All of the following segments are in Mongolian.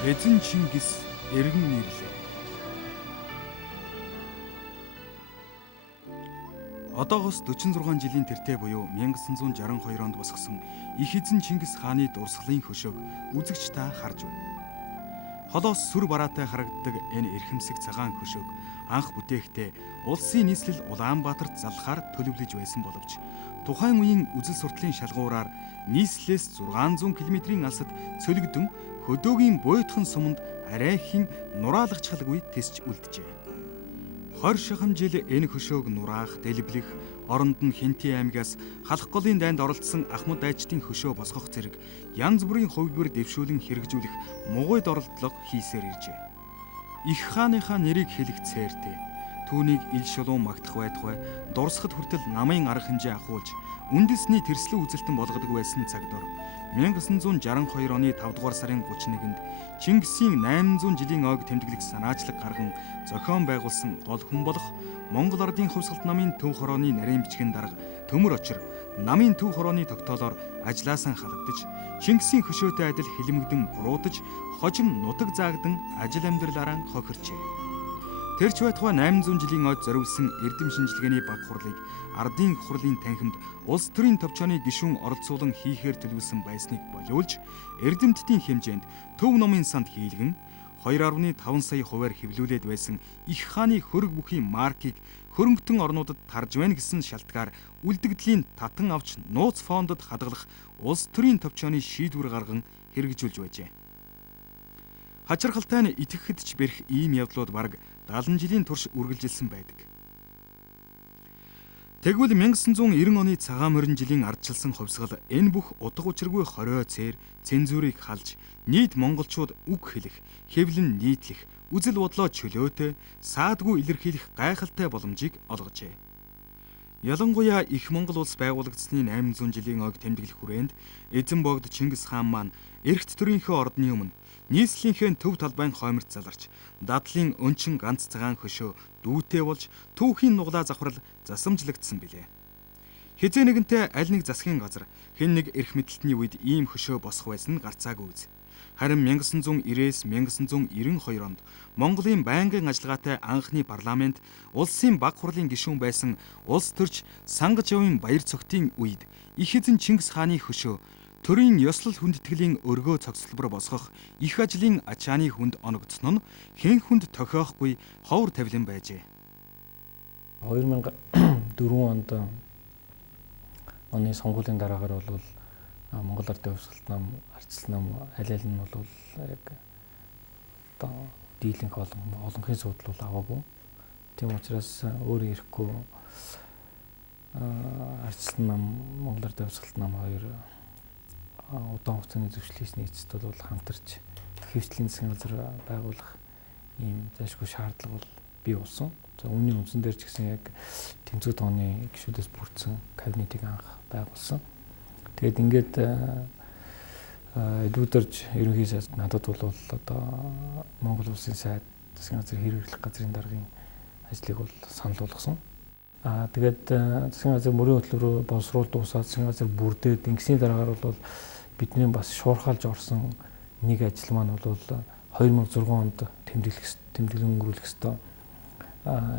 Эзэн Чингис эргэн ирлээ. Одоогоос 46 жилийн тэртээ буюу 1962 онд босгосон их эзэн Чингис хааны дурсгалын хөшөөг үзэгч та харж байна. Холоос сүр бараатай харагддаг энэ эрхэмсэг цагаан хөшөөг анх бүтээхдээ улсын нийслэл Улаанбаатарт залхаар төлөвлөж байсан боловч тухайн үеийн үзэл суртлын шалгуураар нийслэлээс 600 км-ийн алсад цөлөгдөн хөдөөгийн буйтхан суманд арай ихэн нураалагчхалгүй тэсч үлджээ. 20 шахам жил энэ хөшөөг нураах, дэлбэлэх, оронд нь Хинти аймгаас халах голын дайнд оролцсон Ахмад дайчдын хөшөө босгох зэрэг янз бүрийн хувилбар дэвшүүлэн хэрэгжүүлэх мугуйд оролдлого хийсээр иржээ. Их хааныхаа нэрийг хэлэх цээртэй түүнийг ил шулуун магтах байтугай дурсахад хүртэл намын арга хэмжээ ахуулж үндэсний тэрслэн үзэлтэн болгодог байсан цагдор 1962 оны 5 дугаар сарын 31-нд Чингисийн 800 жилийн ойг тэмдэглэх санаачлаг гарган зохион байгуулсан гол хүн болох Монгол Ардын хувьсгалт намын төв хорооны нарийн бичгийн дарга Төмөр Очир намын төв хорооны тогтоолоор ажлаасаа халагдаж Чингисийн хөшөөтэй адил хилмигдэн буруутаж хожим нутаг заагдан ажил амьдралаараа хохирчээ. Тэрч байтугай 800 жилийн ойд зориулсан эрдэм шинжилгээний баг хурлыг ардын хурлын танхимд улс төрийн товчооны гишүүн оролцуулан хийхээр төлөвлөсөн байсныг болиулж эрдэмтдийн хэмжээнд төв номын санд хийлгэн 2.5 сая хувиар хэвлүүлээд байсан их хааны хөрөг бүхий маркийг хөрөнгөтөн орнуудад тарж байна гэсэн шалтгаар үлдэгдлийн татан авч нууц фондод хадгалах улс төрийн товчооны шийдвэр гарган хэрэгжүүлж байжээ. Хачирхалтай нь итгэхэд ч бэрх ийм явдлууд бараг 70 жилийн турш үргэлжилсэн байдаг. Тэгвэл 1990 оны цагаан морин жилийн ардчилсан хувьсгал энэ бүх утга учиргүй хорио цээр цензурыг халж нийт монголчууд үг хэлэх, хэвлэн нийтлэх, үзэл бодлоо чөлөөтэй, саадгүй илэрхийлэх гайхалтай боломжийг олгожээ. Ялангуяа их Монгол улс байгуулагдсны 800 жилийн ойг тэмдэглэх хүрээнд эзэн богд Чингис хаан маань эрхт төрийнхөө ордны өмнө нийслэлийнхээ төв талбайн хойморт заларч дадлын өнчин ганц цагаан хөшөө дүүтэй болж түүхийн нуглаа завхрал засамжлагдсан билээ. Хизээ нэгэнтээ аль нэг засгийн газар хэн нэг эрх мэдэлтний үед ийм хөшөө босох байсан нь гарцаагүй үз. Харин 1990-с 1992 онд Монголын байнгын ажиллагаатай анхны парламент улсын баг хурлын гишүүн байсан улс төрч Сангаж явын баяр цогтын үед их эзэн Чингис хааны хөшөө төрийн ёслол хүндэтгэлийн өргөө цогцлбор босгох их ажлын ачааны хүнд оногдсон нь хэн хүнд тохиохгүй ховор тавилан байжээ. 2004 онд оны сонгуулийн дараагаар бол Монгол Ардын хувьсгалт нам, ардчилсан нам аль аль нь бол яг одоо дийлэнх олонхын судал бол аваагүй. Тийм учраас өөрөө ирэхгүй ардчилсан нам, Монгол Ардын хувьсгалт нам хоёр удаан хугацааны зөвшлөс нийцэд бол хамтарч хэвшлийн засгийн газар байгуулах ийм зайлшгүй шаардлага бол бий болсон. За үүний үндсэн дээр ч гэсэн яг тэмцүү тооны гишүүдээс бүрдсэн кабинетийг анх байгуулсан. Тэгээд ингээд эдүүдэрж ерөнхий сайд надад бол одоо Монгол улсын сайд засгийн газрын хэрэглэх газрын даргын ажлыг бол санал болгосон. Тэгээд засгийн газар мөрийн хөтөлбөрөөр боловсруулалт дуусаад засгийн газар бүрдээд ингэсний дараагаар бол бидний бас шуурхалж орсон нэг ажил маань бол 2006 онд тэмдэглэн өнгөрүүлэх ёстой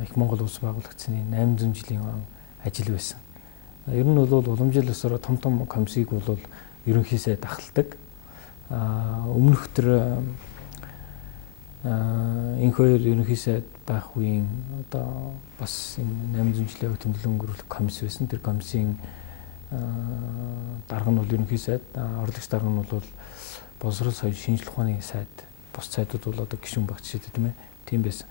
их Монгол улс байгуулагдсны 800 жилийн ажил байсан. Ер нь бол уламжлал ёсоор том комиссийг бол ерөнхий сайд ахалдаг. Өмнөх төр энэ хоёр ерөнхий сайд байх үеийн одоо бас энэ 800 жилийн тэмдэглэн өнгөрүүлэх комисс байсан. Тэр комиссийн дарга нь бол ерөнхий сайд, орлогч дарга нь бол боловсрол соёл шинжилх ухааны сайд, бус сайдууд бол одоо гишүүн багц шийдэв тийм ээ. Тийм байсан.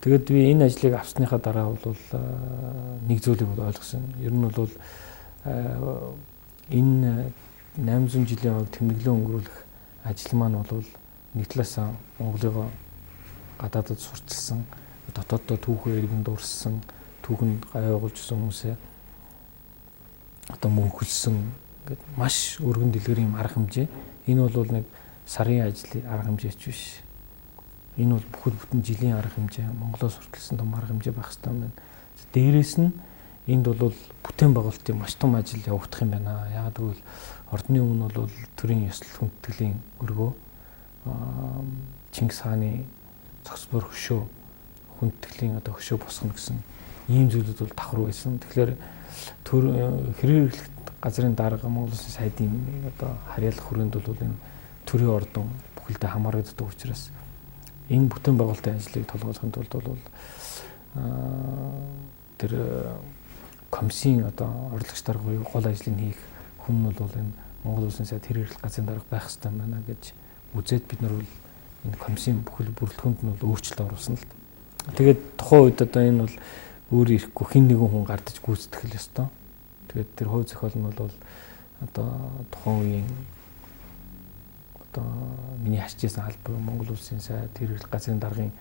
Тэгэд би энэ ажлыг авсныхаа дараа бол нэг зүйлийг бол ойлгосон. Ер нь бол энэ 800 жилийн ойг тэмдэглэн өнгөрүүлэх ажил маань бол нэг талаас Монголыг гадаадд сурчилсан, дотооддоо түүхээ иргэн дуурсан, түүхэнд гайвуулжсэн хүмүүсээ одоо мөнхөлсөн гэдэг маш өргөн дэлгэрийн арга хэмжээ. Энэ бол нэг сарын ажлын арга хэмжээч биш. Энэ бол бүхэл бүтэн жилийн арга хэмжээ, Монголоос сурталчилсан том арга хэмжээ байх хэрэгтэй юм байна. Дээрээс нь энд бол бүтээн байгуулалтын маш том ажил явагдах юм байна. Яагаад гэвэл ордны өмнө бол төрийн ёслол хүндэтгэлийн өргөө Чингис хааны цогцлбор хөшөө хүндэтгэлийн одоо хөшөө босгоно гэсэн ийм зүйлүүд бол давхар байсан. Тэгэхээр хэрээр хэрэглэх газрын дарга Монгол Улсын сайдын одоо харьяалах хүрээнд бол энэ төрийн ордон бүхэлдээ хамаарагддаг учраас энэ бүтээн байгуулалтын ажлыг толгойлохын тулд бол тэр комиссийн одоо орлогч дарга буюу гол ажлыг хийх хүн нь бол энэ Монгол Улсын сайд хэрээр хэрэглэх газрын дарга байх хэрэгтэй байна гэж үзээд бид нар бол энэ комиссийн бүхэл бүрэлдэхүүнд нь бол өөрчлөлт оруулсан л. Тэгээд тухайн үед одоо энэ бол өөр ирэхгүй хэн нэгэн хүн гардаж гүйцэтгэх л ёстой. Тэгээд тэр хувь зохиол нь бол одоо тухайн үеийн одоо миний харьцсан албан Монгол Улсын сайд хэрэг газрын даргын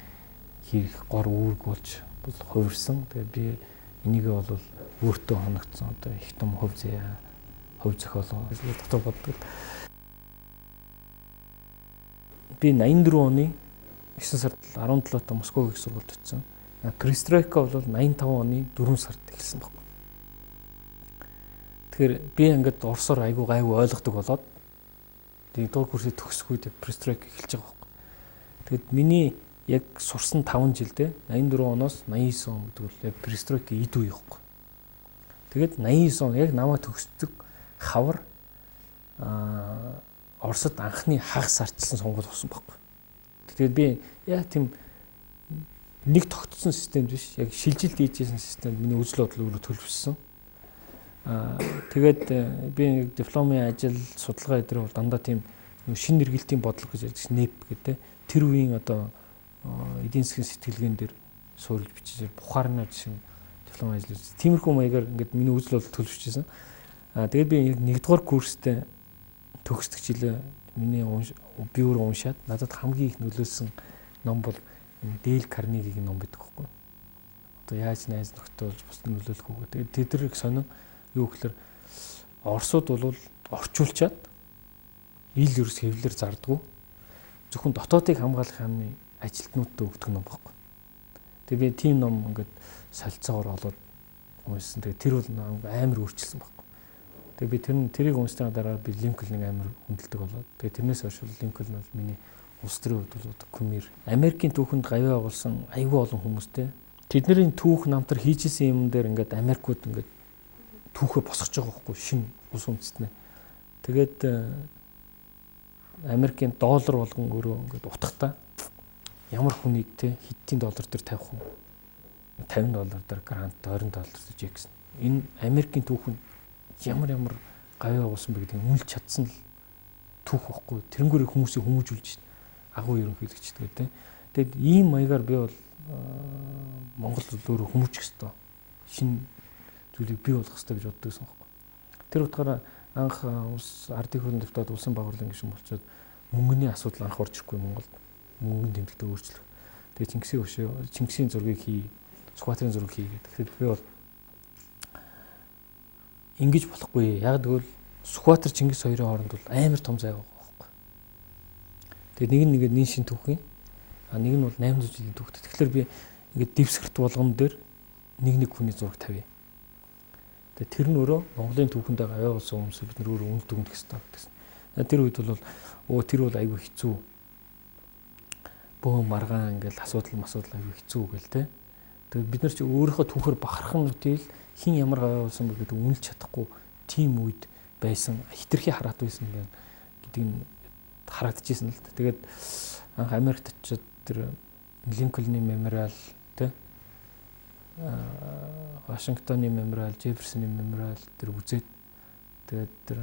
хийх гор үүрэг болж хувирсан. Тэгээд би энийг бол өөртөө хоногдсон одоо их том хувь зохиолоо дотор боддог. Би 84 оны 9 сард 17-нд Москвагийн их сургуульд очсон. Перестройка бол 85 оны 4 сард эхэлсэн баг. Тэгэхээр би ингээд Оросоор айгүй гайгүй ойлгодог болоод тэгээд дур курсыг төгсгүүд яг перестройка эхэлж байгаа баг. Тэгэд миний яг сурсан 5 жилдээ 84 оноос 89 он гэдэг бол яг перестройка эд үе байхгүй. Тэгээд 89 он яг намайг төгсдөг хавар Оросд анхны хагас ардчилсан сонгуул болсон байхгүй. Тэгээд би яг тийм нэг тогтсон систем биш, яг шилжилт хийжсэн системд миний үзэл бодол өөрөө төлөвшсөн. Тэгээд би дипломын ажил, судалгаа эдгээр бол дандаа тийм шинэ эргэлтийн бодлого гэж ярьдаг НЭП гэдэг тэр үеийн одоо эдийн засгийн сэтгэлгээн дээр суурилж бичиж Бухарнаа жишээ диплом ажил хийж. Тиймэрхүү маягаар ингээд миний үзэл бодол төлөвшөжсэн. Тэгээд би нэгдүгээр курстэй төгсдөг жилээ миний би өөрөө уншаад надад хамгийн их нөлөөлсөн ном бол Дейл Карнегийн ном байдаг байхгүй. Одоо яаж найз нөхдөж бусд нөлөөлөх үү. Тэгээд тэдэр их сонин юу гэхээр Оросууд бол орчуулчаад ил ерөөс хэвлэр зардггүй. Зөвхөн дотоодыг хамгаалах юмны ажилтнуудад өгдөг ном байхгүй. Тэгээд би тийм ном ингээд солилцоогоор олоод уншсан. Тэгээд тэр бол амар өөрчилсөн байхгүй. Тэгээд би тэрийг уншсны дараа би Линкольныг амар хүндэлдэг болоод тэгээд тэрнээс хойш Линкольн бол миний улс төрийн хувьд бол кумир. Америкийн түүхэнд гавьяа агуулсан аюул олон хүмүүстэй. Тэдний түүх намтар хийжсэн юм дээр ингээд Америкууд ингээд түүхээ босгож байгаа байхгүй шинэ улс үндэстнээ. Тэгээд Америкийн доллар болгон өөрөө ингээд утгатай ямар хүнийг те хэдтийн доллар дээр тавих уу? $50 дээр грант, $20 дээр жигсэн. Энэ Америкийн түүхэнд ямар гавьяа агуулсан бэ гэдэг нь үнэлж чадсан л түүх байхгүй. Тэрнгүүрээ хүмүүсийг хүмүүжүүлж агуу ерөнхийлөгчд гэдэг. Тэгэд ийм маягаар би бол Монгол өөрөө хүмүүжих ёстой. Шинэ зүйлийг бий болгох ёстой гэж боддог байсан байхгүй. Тэр утгаараа анх улс ардын хөрөнд депутат улсын байгууллагын гишүүн болчиход мөнгөний асуудал анх орж ирэхгүй Монголд. Мөнгөний тэмдэгтээ өөрчлөх. Тэгээ Чингисийн зургийг хий, Сүхбаатарын зургийг хий гэдэг. Тэгэхээр би бол ингэж болохгүй. Яг тэгвэл Сүхбаатар Чингис хоёрын хооронд бол амар том зай байгаа байхгүй. Тэгээ нэг нь шин түүхийн, нэг нь бол 800 жилийн түүхтэй. Тэгэхээр би ингээд дэвсгэрт болгон дээр нэг хүний зураг тавья. Тэгээ тэр нь өөрөө Монголын түүхэндээ гавьяа болсон хүмүүсийг бид нар өөрөө үнд дүгнэх хэрэгтэй гэсэн. Тэр үед бол тэр бол айгүй хэцүү. Бөө маргаан ингээд асуудал айгүй хэцүү гэл те. Тэгээ бид нар чи өөрийнхөө түүхээр бахархан үтэл хин ямар гавьяа болсон бэ гэдэг үнэлж чадахгүй тийм үед байсан хитрхи хараат байсан байна гэдэг нь харагдчихсэн л та. Тэгээд анх Америкт очиод тэр Линкольны мемориал те Вашингтоны мемориал, Жефферсоны мемориал тэр үзээд тэгээд тэр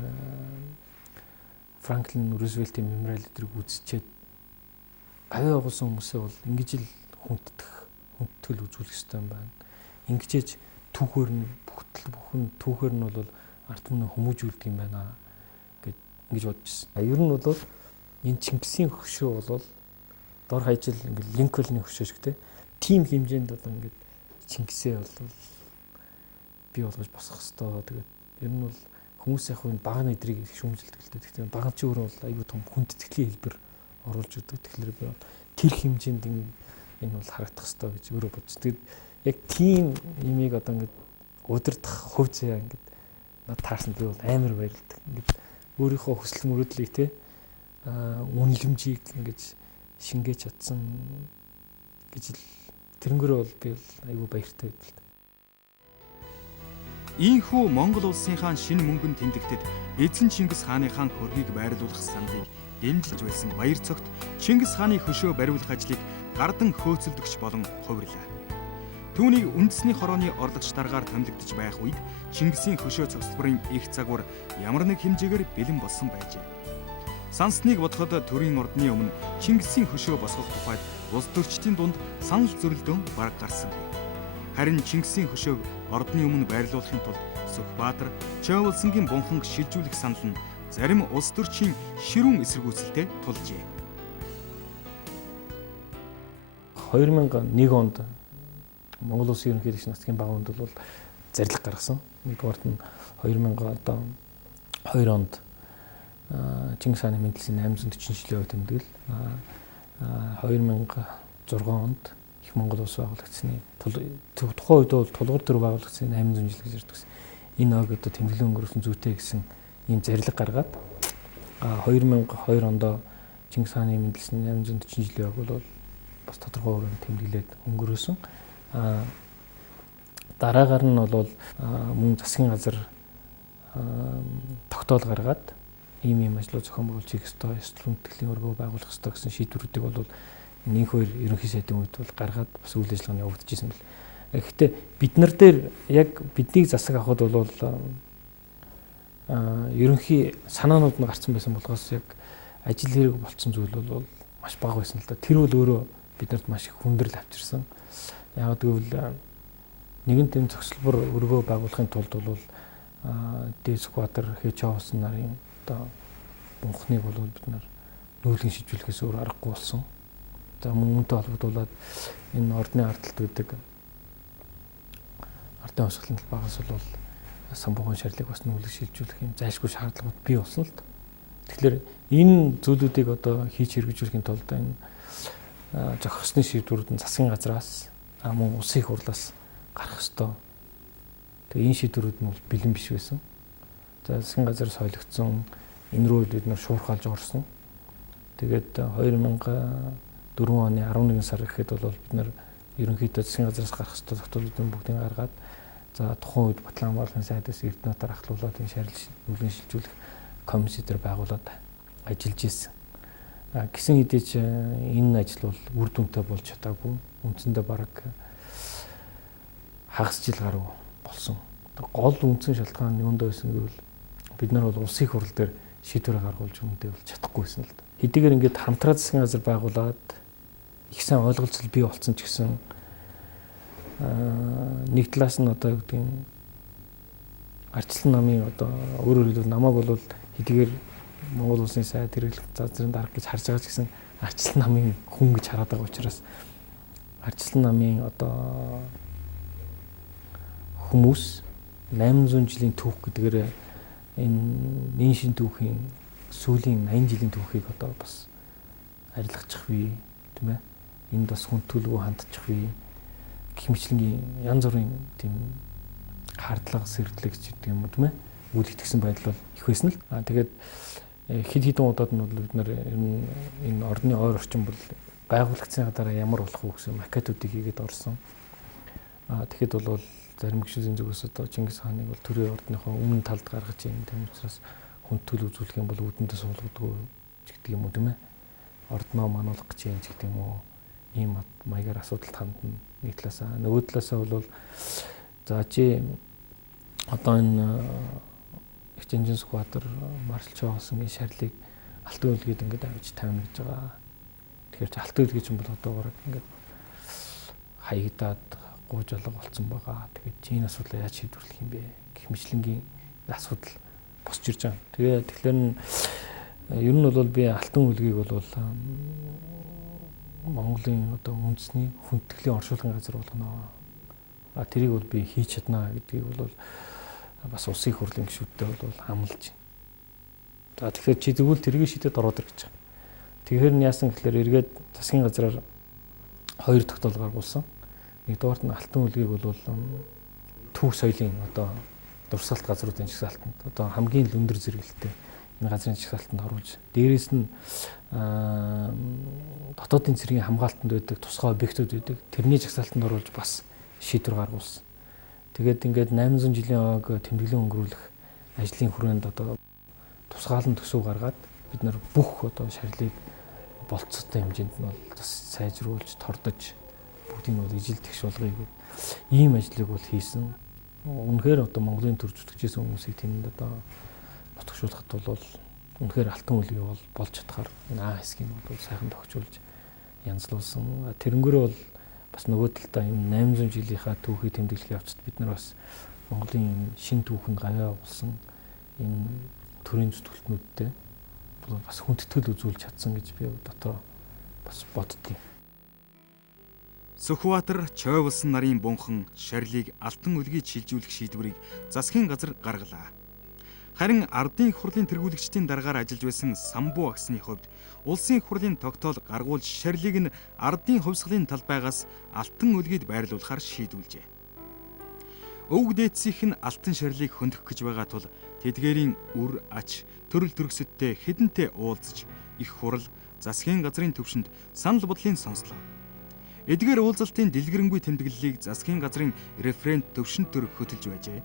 Франклин Рузвельтийн мемориал тэрийг үзчихэд гавьяа агуулсан хүмүүсээ бол ингэж л хүндэтгэл үзүүлэх ёстой юм байна. Ингэжээж түүхээр нь бүхэн түүхээр нь бол ард түмний хүмүүжүүлдэг юм байна гэж бодож байна. Ер нь бол энэ Чингисийн хөшөө бол дор хаяжл ингээд Линкольны хөшөө шиг тийм хэмжээнд бол ингээд Чингисээ бол бий болгож босгох ёстой. Тэгээд ер нь бол хүмүүс яг энэ багны эдрийг шүүмжилдэг л дээ. Тэгэхээр баг чи өөрөө бол аюу тум хүндэтгэлийн хэлбэр оруулж өгдөг. Тэгэхээр би бол тэр хэмжээнд энэ бол харагдах ёстой гэж өөрөө бодож. Тэгээд яг тийм имийг одоо ингээд удирдах хувь заяа ингээд над таарсан би бол амар баярлагдав. Ингээд өөрийнхөө хүсэл мөрөөдлийг үнэлэмжийг ингэж шингээж чадсан гэж л тэрнгөрөө бол би айгүй баяртай байдаг. Ийхүү Монгол улсын хаан шинэ мөнгөн тэмдэгтэд эзэн Чингис хааны хөргийг байрлуулах саналыг дэмжиж байсан баяр цогт Чингис хааны хөшөө бариулах ажлыг гардан хөөцөлдөгч болон хувирлаа. Түүнийг үндэсний хорооны орлогч даргаар томилогдож байх үед Чингисийн хөшөө цогцлборын их загвар ямар нэг хэмжээгээр бэлэн болсон байжээ. Сансныг бодоход төрийн ордны өмнө Чингисийн хөшөө босгох тухайд улс төрчдийн дунд санал зөрөлдөөн бараг гарсан. Харин Чингисийн хөшөөг ордны өмнө байрлуулахын тулд Сүхбаатар, Чойволсонгийн бунханг шилжүүлэх санал нь зарим улс төрчийн ширүүн эсэргүүцэлтэй тулжээ. 2001 онд Монгол Улсын ерөнхийлөгч Нацгийн багуунд бол зарлиг гаргасан. Нэгдүгээрт нь 2002 онд Чингис хааны мэндэлсийн 840 жилийн өв тэмдэглэл 2006 онд их Монгол улс байгуулагдсны тухайн үед бол тулгуур төр байгуулагдсан 800 жил гэж ярьдаг. Энэ ог одоо тэмдэглэн өнгөрсөн зүйтэй гэсэн ийм зарлиг гаргаад 2002 онд Чингис хааны мэндэлсийн 840 жилийн ог бол бас тодорхой хүрээнд тэмдэглээд өнгөрөөсөн. Дараагаар нь бол мөн засгийн газар тогтоол гаргаад ийм ажлууд зохион байгуулж хийх ёстой, ёслол хүндэтгэлийн өргөө байгуулах ёстой гэсэн шийдвэрүүдийг бол энэ хоёр ерөнхий сайдын үед бол гаргаад бас үйл ажиллагааны явагдаж ирсэн бэл. Гэхдээ бид нар дээр яг биднийг засаг авахд бол ерөнхий санаанууд нь гарсан байсан болохоос яг ажил хэрэг болцсон зүйл бол маш бага байсан л да. Тэр бол өөрөө биднэрт маш их хүндрэл авчирсан. Яг гэвэл нэгэн тэм зохицлбор өргөө байгуулахын тулд бол Сүхбаатар, Чойволсон нарын одоо бунхныг бол бид нар нүүлгэн шийдвэрлэхээс өөр аргагүй болсон. За мөн үүнтэй холбогдуулаад энэ ордны ардталд байдаг ардын осголын талбайгаас бол самбуугын шаарлыг бас нүүлгэн шийдвэрлэх юм зайлшгүй шаардлагууд бий болсон л д. Тэгэхээр энэ зүйлүүдийг одоо хийж хэрэгжүүлэхийн тулд энэ зохицсны шийдвэрүүд нь засгийн газраас мөн улсын их хурлаас гарах ёстой. Тэгээ энэ шийдвэрүүд нь бол бэлэн биш байсан. За засгийн газраас солигдсон энэ рүү бид нар шуурхалж орсон. Тэгээд 2004 оны 11 сар гэхэд бол бид нар ерөнхийдөө засгийн газраас гарах ёстой тогтоолуудын бүгдийг гаргаад за тухайн үед Батлан хамгааллын сайдаас Эрдэнэтээр ахлуулаад энэ шаарил нүүлгэн шилжүүлэх комисс дээр байгуулад ажиллаж ирсэн. Гэсэн хэдий ч энэ ажил бол үр дүнтэй болж чадаагүй. Үндсэндээ бараг хагас жил гаруй болсон. Гол үндсэн шалтгаан нь юунд байсан гэвэл бид нар бол улсын их хурл дээр шийдвэр гаргуулж үүндээ бол чадахгүй байсан л да. Хэдийгээр ингээд хамтраад засгийн газар байгуулад их сайн ойлголцол бий болсон ч гэсэн нэг талаас нь одоо юу гэдэг нь арчлан намын одоо өөрөөр хэлбэл намайг бол хэдийгээр Монгол улсын сайд хэрэглэх газрын дарга гэж харж байгаа ч гэсэн арчлан намын хүн гэж хараад байгаа учраас арчлан намын одоо хүмүүс 800 жилийн түүх гэдгээр энэ шин түүхийн сүүлийн 80 жилийн түүхийг одоо бас арилгачих бий тийм ээ. Энд бас хүндүүлгүй хандчих бий. Гэх мэтлэнгийн янз бүрийн тийм хардлага сэрдлэг ч гэдэг юм уу тийм ээ. Үйл итгэсэн байдал бол их байсан л. Тэгээд хэд хэдэн удаад нь бол бид нар энэ орны ойр орчин бол байгуулагдсны дараа ямар болох вэ гэсэн макетуудыг хийгээд орсон. Тэгэхэд бол зарим гишүүдийн зүгээс одоо Чингис хааныг бол төрийн ордныхоо өмнө талд гаргаж ийн тийм учраас хүндтгэл үзүүлэх юм бол үүдэндээ суулгадгүй гэдэг юм уу тийм ээ. Ордноо мануулах гэж юм гэдэг юм уу. Ийм маягаар асуудалд хандна. Нэг талаасаа нөгөө талаасаа бол за чи одоо энэ Хичээнжин Сүхбаатар Маршал Чойволсонгийн шарлыг алтан үлгээд ингээд авч тавина гэж байгаа. Тэгэхээр чи алтан үлгий чинь бол одоо бараг ингээд хаягдаад гууж алга болцсон байгаа. Тэгээд чи энэ асуудлаа яаж шийдвэрлэх юм бэ? Гэх мэтлэнгийн асуудал босч ирж байгаа. Тэгэхээр ер нь бол би алтан үлгийг бол Монголын одоо үндэсний хүндтгэлийн оршуулгын газар болгоно. Тэрийг бол би хийж чадна гэдгийг бол бас улсын их хурлын гишүүдтэй бол хамлаж байна. За тэгэхээр чи тэгвэл тэргийг шийдэд ороод ир гэж байна. Тэгэхээр нь яасан гэхээр эргээд засгийн газраар хоёр тогтоол гаргуулсан. Нэгдүгээр нь алтан үлгийг бол төв соёлын одоо дурсгалт газруудын жагсаалтанд одоо хамгийн өндөр зэрэгэлтэй энэ газрын жагсаалтанд оруулж, дээрээс нь дотоодын цэргийн хамгаалтанд байдаг тусгай объектууд байдаг. Тэрний жагсаалтанд оруулж бас шийдвэр гаргуулсан. Тэгээд ингээд 800 жилийн ойг тэмдэглэн өнгөрүүлэх ажлын хүрээнд одоо тусгаалan төсөв гаргаад бид нар бүх одоо шарилыг болцоотой хэмжээнд нь бол бас сайжруулж, тордож бүгдийг нь ижил тэгш болгоё гэх ийм ажлыг бол хийсэн. Үнэхээр одоо Монголын төр зүтгэжсэн хүмүүсийг тэнд одоо нутагшуулахад бол үнэхээр алтан үлгий бол болж чадхаар энэ хэсгийг бол сайхан тогтжуулж янзлуулсан. Тэрнгээрээ бол бас нөгөө талдаа энэ 800 жилийнхаа түүхийг тэмдэглэх явцад бид нар бас Монголын шин түүхэнд гавьяа болсон энэ төрийн зүтгэлтнүүдтэй бас хүндэтгэл үзүүлж чадсан гэж би дотоо бас боддتي. Сүхбаатар Чойволсон нарын бунхан шарилыг алтан үлгийд шилжүүлэх шийдвэрийг засгийн газар гаргалаа. Харин ардын их хурлын тэргүүлэгчдийн дараагаар ажиллаж байсан Самбуу агсны хувьд улсын их хурлын тогтоол гаргуулж шарилыг нь ардын хувьсгалын талбайгаас алтан үлгийд байрлуулахар шийдүүлжээ. Өвөг дээдсийнх нь алтан шарилыг хөндлөх гэж байгаа тул тэдгээрийн үр ач төрөл төрөсөдтэй хэдэнтэй уулзаж их хурл засгийн газрын төвшөнд санал бодлын сонслоо. Эдгээр уулзалтын дэлгэрэнгүй тэмдэглэлийг засгийн газрын референт төвшөнд төр хөтөлж байжээ.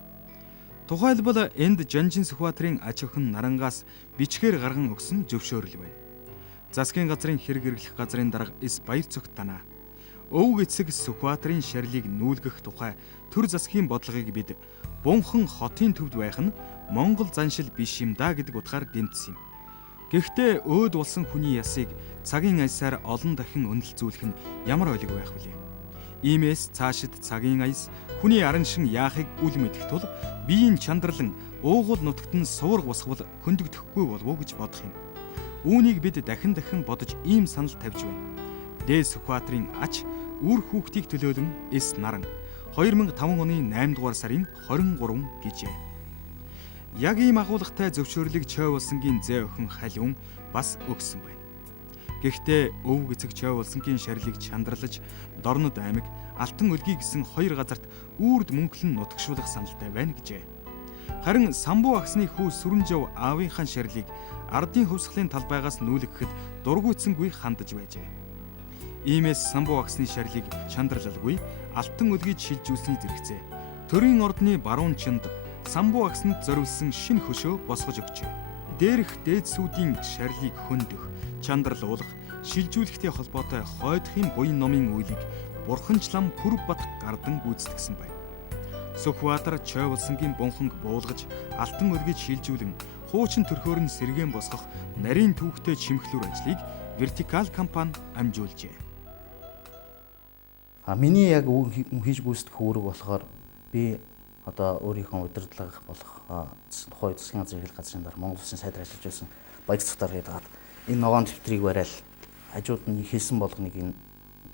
Тухайлбал энд Жанжин Сүхбаатарын аж ахуйн нарангаас бичгээр гарган өгсөн зөвшөөрөл байна. Засгийн газрын хэрэг эрхлэх газрын дарга эс баяр цогт танаа. Өвөг эцэг Сүхбаатарын шарилыг нүүлгэх тухай төр засгийн бодлогыг бид бунхан хотын төвд байх нь Монгол заншил биш юм да гэдэг утгаар дэмжсэн юм. Гэхдээ өөд болсон хүний ясыг цагийн аясаар олон дахин өнөлцүүлэх нь ямар ойлог байх вүлээ? Иймээс цаашид цагийн аяс хүний арын шин яахыг үл мэдэх тул биеийн чандралан уугуул нутагт нь суург босгол хөндөгдөхгүй болов уу гэж бодох юм. Үүнийг бид дахин бодож ийм санал тавьж байна. Дээд Сүхбаатарын ач үр хүүхдийг төлөөлөн эс наран 2005 оны 8 дугаар сарын 23 гэжээ. Яг ийм агуулгатай зөвшөөрлийг Чойволсонгийн зэ охин Халиун бас өгсөн байна. Гэхдээ өвөг эцэг Чойволсонгийн шарилыг чандралж Дорнод аймаг Алтан үлгий гэсэн хоёр газарт үрд мөнхлөн нутагшуулах саналтай байна гэжээ. Харин Самбуу агсны хүү Сүрэнжав аавынхаа шарилыг ардын хувьсгалын талбайгаас нүүлгэхэд дургуйтсангүй хандаж байжээ. Иймээс Самбуу агсны шарилыг чандралалгүй Алтан үлгийд шилжүүлсний зэрэгцээ. Төрийн ордны баруун чинд Самбуу агсанд зориулсан шинэ хөшөө босгож өгчээ. Дээрх дээдсүүдийн шарилыг хөндөх, чандралуулах, шилжүүлэхтэй холбоотой хойдохын буян номын үйлийг Бурханчлам Пүрбат гардан гүйцэтгсэн байна. Сүхбаатар Чойволсонгийн бунханг буулгаж алтан үлгийд шилжүүлэн хуучин төрхөөр нь сэргээн босгох нарийн түүхтэй чимхлүүр ажлыг вертикал компани амжуулжээ. Миний яг хийж гүйцэтгэх үүрэг болохоор би одоо өөрийнхөө удирдлага болох тухайн засгийн газрын хэлэх газрын дараа Монгол Улсын сайдаар ажиллаж байсан баяр цогтар гэдэг энэ ногоон дэвтрийг барайл хажууд нь хийсэн болгоныг энэ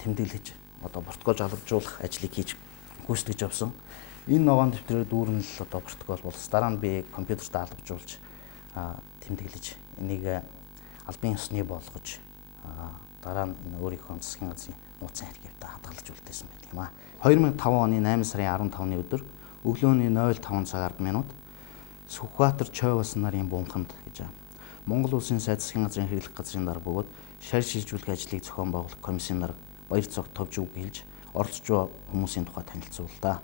тэмдэглэж одоо протокол албажуулах ажлыг хийж гүйцэтгэж явсан. Энэ ногоон дэвтрээр дүүрэн л одоо протокол болсон. Дараа нь би компьютерт албажуулж тэмдэглэж энийг албан ёсны болгож дараа нь өөрийнхөө засгийн газрын нууцын архивтай хадгалж үлдээсэн байдаг юм аа. 2005 оны 8 сарын 15-ны өдөр өглөөний 05 цаг 10 минут Сүхбаатар Чойволсон нарын бунханд гэж Монгол Улсын сайд засгийн газрын хэрэглэх газрын дарга бөгөөд шарил шилжүүлэх ажлыг зохион байгуулах комиссийн дарга баяр цогт товж үг хэлж оролцож байгаа хүмүүсийн тухай танилцууллаа.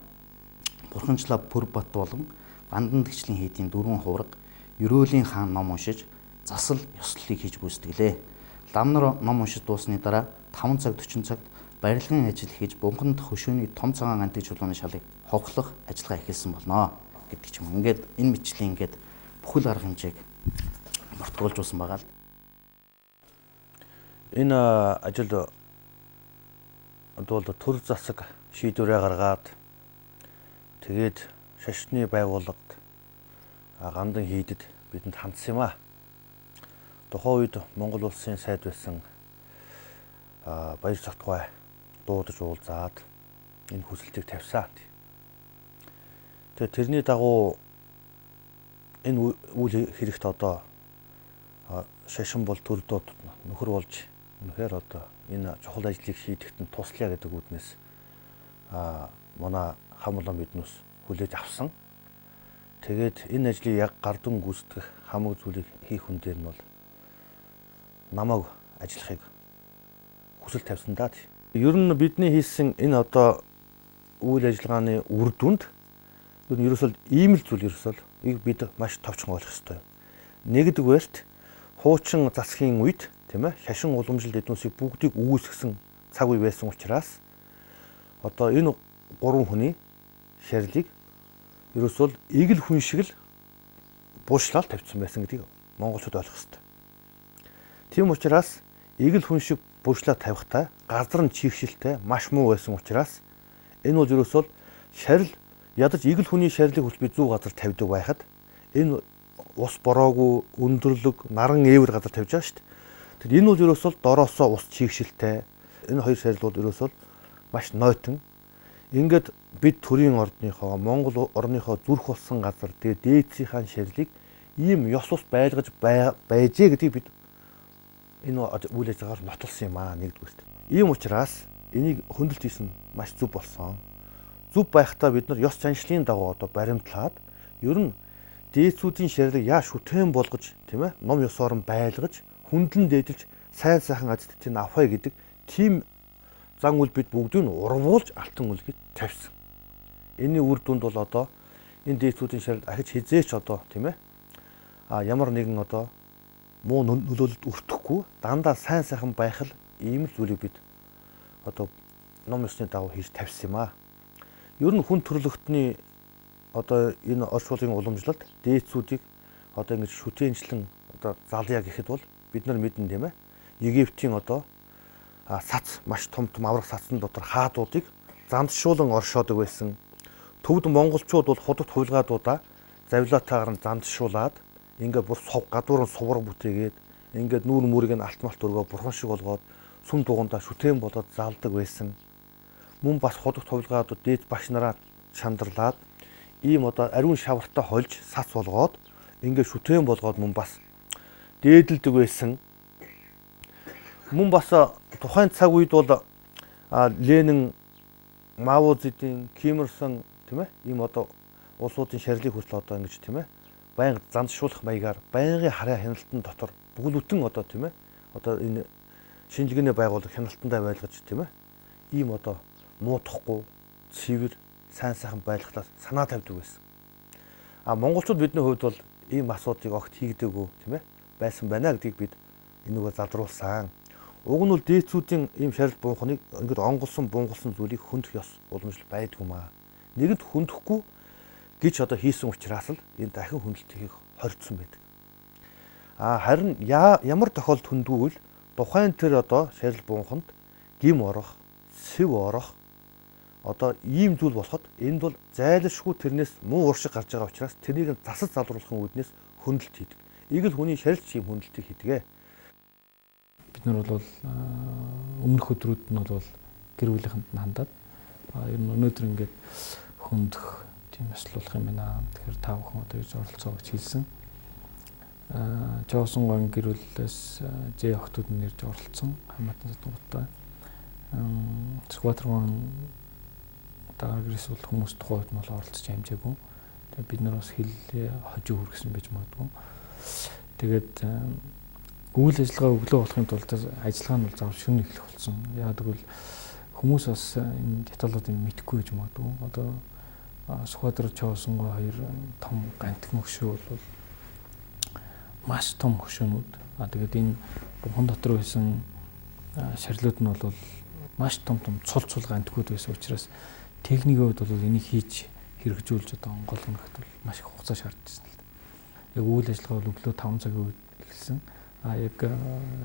Бурханчлав Пүрбат болон Гандан Тэгчлийн хийдийн 4 хувраг Ерөөлийн хаан ном уншиж засал ёслолыг хийж гүйцэтгэлээ. Лам нар ном уншиж дуусны дараа 5 цаг 40 цагт барилгын ажил хийж бунханд хөшөөний том цагаан антик чулууны шалыг ховхлох ажиллагаа эхэлсэн болно гэдэг ч юм. Ингээд энэ мэтчлийн ингээд бүхэл арга хэмжээг протоколжуулсан байгаа л. Энэ ажил бол төр засаг шийдвэрээ гаргаад тэгээд шашны байгууллагад Гандан хийдэд бидэнд хандсан юм аа. Тухайн үед Монгол Улсын сайд байсан баяр цогтгой дуудаж уулзаад энэ хүсэлтийг тавьсан. Тэгээд тэрний дагуу энэ үйл хэрэгт одоо шашин бол төр дууд нөхөр болж үнэхээр одоо энэ чухал ажлыг шийдэхэд нь туслая гэдэг үднээс манай хамлан биднээс хүлээж авсан. Тэгээд энэ ажлыг яг гардун гүйцэтгэх хамаг зүйлийг хийх хүн дээр нь бол намайг ажиллахыг хүсэл тавьсан даа. Ер нь бидний хийсэн энэ одоо үйл ажиллагааны үр дүнд ер нь ерөөсөө ийм л зүйл ерөөсөө бид маш товчхон ойлгох ёстой. Нэгдүгээрт хуучин засгийн үед тийм ээ шашин уламжлалт эднүсийг бүгдийг үүсгэсэн цаг үе байсан учраас одоо энэ гурван хүний шарилыг ерөөсөө эгэл хүн шиг л бууршлал тавьсан байсан гэдгийг монголчууд ойлгох ёстой. Тийм учраас эгэл хүн шиг бууршлал тавихтай газар нь чигшилтэй маш муу байсан учраас энэ бол ерөөсөө шарил ядаж эгэл хүний шарилыг хүч би 100 газар тавьдаг байхад энэ ус бороогүй өндөрлөг наран ээвэр газар тавьж байгаа шүү дээ. Тэгэхээр энэ бол ерөөсөө дороосоо ус чигшилтэй энэ хоёр шарил бол ерөөсөө маш нойтон. Ингээд бид төрийн ордныхоо Монгол орныхоо зүрх болсон газар тэгээ дээдсийнхаа шарилыг ийм ёс ус байлгаж байжээ гэдгийг бид энэ үйл ажиллагаар нотолсон юм аа нэгдүгээр. Ийм учраас энийг хөндлөлт хийсэн маш зөв болсон. Зөв байхдаа бид нар ёс заншлын дагуу одоо баримтлаад ер нь дээдсүүдийн шарилыг яаж шүтэн болгож тийм ээ ном ёсоор нь байлгаж хөндлөн дээдэлж сайн сайхан ажлыг авахыг гэдэг тийм зан үйл бид бүгдийг нь урвуулж алтан үлгийг тавьсан. Энийн үр дүнд бол одоо энэ дээдсүүдийн шарил ахиж хизээч одоо тийм ээ ямар нэгэн одоо муу нөлөөлөлд өртөхгүй дандаа сайн сайхан байх л ийм л зүйлийг бид одоо ном ёсны дагуу хийж тавьсан юм аа. Ер нь хүн төрлөختний одоо энэ оршуулгын уламжлалт дээдсүүдийг одоо ингэж шүтэнчлэн одоо залъя гэхэд бол бид нар мэднэ тийм ээ. Египтийн одоо сац маш том аврах сацны дотор хаадуудыг зандшуулан оршоодог байсан. Төвд монголчууд бол худагт хуйлгаадуудаа завлаатаагаар нь зандшуулаад ингээд бүр гадуур нь сувраг бүтээгээд ингээд нүүр мүрийг нь алт малт өргөө бурхан шиг болгоод сүм дугундаа шүтэн болоод залдаг байсан. Мөн бас худагт хуйлгаадууд дээд багш нараа шандарлаад ийм одоо ариун шавартай хольж сац болгоод ингээд шүтэн болгоод мөн бас дээдэлдэг байсан. Мөн бас тухайн цаг үед бол Ленин, Мао Цзэдун, Ким Ир Сен тийм ээ ийм одоо улсуудын шарилыг хүртэл одоо ингэж тийм ээ байнга зандшуулах маягаар байнгын хараа хяналтын дотор бүглүтэн одоо тийм ээ одоо энэ шинжилгээний байгууллага хяналтандаа байлгаж тийм ээ ийм одоо муутахгүй цэвэр сайн сайхан байлгалаас санаа тавьдаг байсан. Монголчууд бидний хувьд бол ийм асуудыг огт хийгдээгүй тийм ээ байсан байна гэдгийг бид энэгээр залруулсан. Уг нь бол дээдсүүдийн ийм шарил буухныг ингээд онгосон бунгалсан зүйлийг хөндөх ёс уламжлал байдгүй маа. Нэгэнт хөндөхгүй гэж одоо хийсэн учраас л энэ дахин хөндлөлтийг хоригдсон байдаг. Харин ямар тохиолдолд хөндгүүл тухайн тэр одоо шарил бууханд гим орох, сэв орох одоо ийм зүйл болоход энд бол зайлшгүй тэрнээс муу уршиг гарч байгаа учраас тэрнийг засаж залруулахын үүднээс хөндлөлт хийдэг. Игэл хүний шарилч ийм хөндлөлтийг хийдэг. Бид нар бол өмнөх өдрүүд нь бол гэр бүлийнхэнд хандаад ер нь өнөөдөр ингээд хөндөх тийм ёслуулах юм байна. Тэгэхээр та бүхэн одоо ирж оролцоо гэж хэлсэн. Жоосон гон гэр бүлээс Ж охтууд нь ирж оролцсон. Хамаатан садгуудтай. Скватрон дагагрис бол хүмүүс тухайд нь бол оролцож амжаагүй. Тэгээд бид нар бас хэл хожиг хүргэсэн байж магадгүй. Тэгээд үйл ажиллагаа өглөө болохын тулд ажиллагаа нь бол заавал шөнө эхлэх болсон. Яагаад гэвэл хүмүүс бас энэ деталуудыг мэдэхгүй гэж магадгүй. Одоо Сүхбаатар Чоосонгоо хоёр том гантик мөшөө бол маш том хөшөөнүүд. Тэгээд энэ бухан дотор байсан шарлууд нь бол маш том цул гантикуд байсан учраас техникийн хувьд бол энийг хийж хэрэгжүүлж одоо онгойлгоход бол маш их хугацаа шаардсан л да. Яг үйл ажиллагаа бол өглөө 5 цагийн үед эхэлсэн. Яг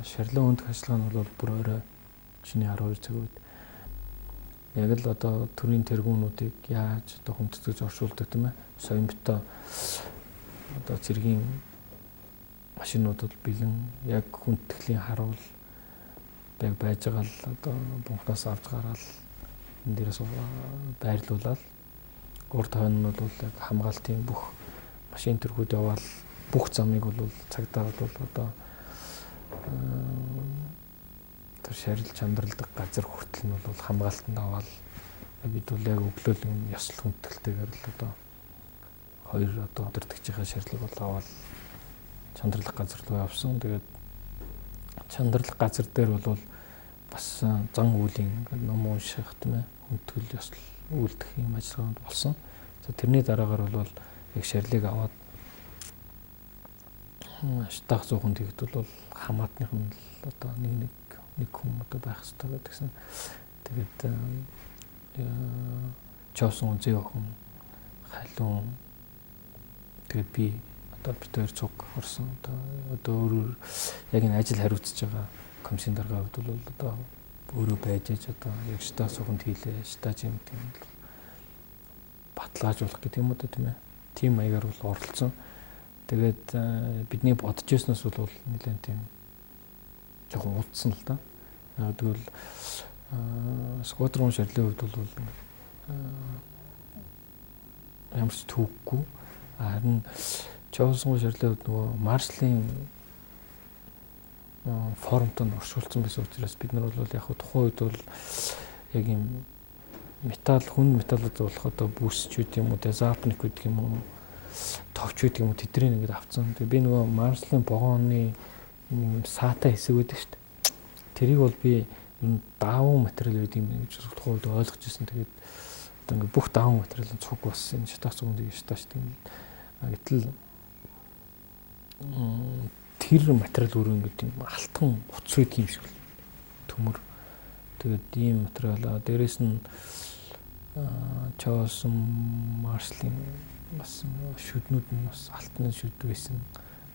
шарлын хөндөх ажиллагаа нь бол бүр орой шинэ 12 цагийн үед яг л одоо төрийн тэргүүнүүдийг яаж одоо хүндэтгэж оршуулдаг тийм ээ. Соён битээ одоо цэргийн машинуудад бэлэн яг хүндтгэлийн харуул яг байж байгаа л одоо бунхнаас авч гараад энэ дээрээс байрлуулаад урд хойно нь бол яг хамгаалтын бүх машин тэргүүд яваал бүх замыг бол цагдаа бол одоо тэр шарил чандралдаг газар хүртэл нь бол хамгаалтанд аваад бид бол яг өглөөлөн ёслол хүндэтгэлтэйгээр л одоо хоёр одоо удирдахж байгаа ширлэг бол аваад чандралах газар руу явсан. Тэгээд чандралах газар дээр бол бас зан үйлийн ном унших тийм ээ хүндгэл ёсол үйлдэх юм ажиллагаанд болсон. За тэрний дараагаар бол яг ширлэг аваад штах зуухан тэгдэл бол хамаатных нь л одоо нэг хүн одоо байх хэрэгтэй гэдгсэн. Тэгээд чоосон зөө охин халуун тэгээд би одоо бид хоёр цуг орсон одоо өөрөөр яг энэ ажил хариуцж байгаа комиссийн дараагийн хувьд бол одоо өөрөө байж аж одоо яг штаа суханд хийлээ штаа юм тийм баталгаажуулах гэдэг юм уу тийм ээ. Тим маягаар бол оролцсон. Тэгээд бидний бодож ирснээс бол нэлээд тийм жоохон удсан л да. Тэгвэл сквадрон ширлэгийн хувьд бол ямар ч төвгүй. Харин Чоолсон ширлэгийн хувьд нөгөө Маршалын формтой оршуулсан байсан учраас бид нар бол яг тухайн үед бол яг юм металл хүн металлууд болох одоо бүсч гэдэг юм уу, запник гэдэг юм уу, товч гэдэг юм уу тэдний ингээд авцсан. Тэгээ би нөгөө Маршалын вагоны юм саатай хэсэг байдаг шүү дээ. Тэрийг бол би энэ даавуу материал гэдэг юм гэж тухайн үед ойлгож ирсэн. Тэгээд одоо ингээд бүх даавуу материалын цуг бас энэ шатах цугнд шатаач тийм. Гэтэл тэр материал өөрөө ингээд тийм алтан утас гэдэг юм шиг төмөр. Тэгээд ийм материал дээрээс нь чоосон Маршалын бас шүднүүд нь бас алтан шүд байсан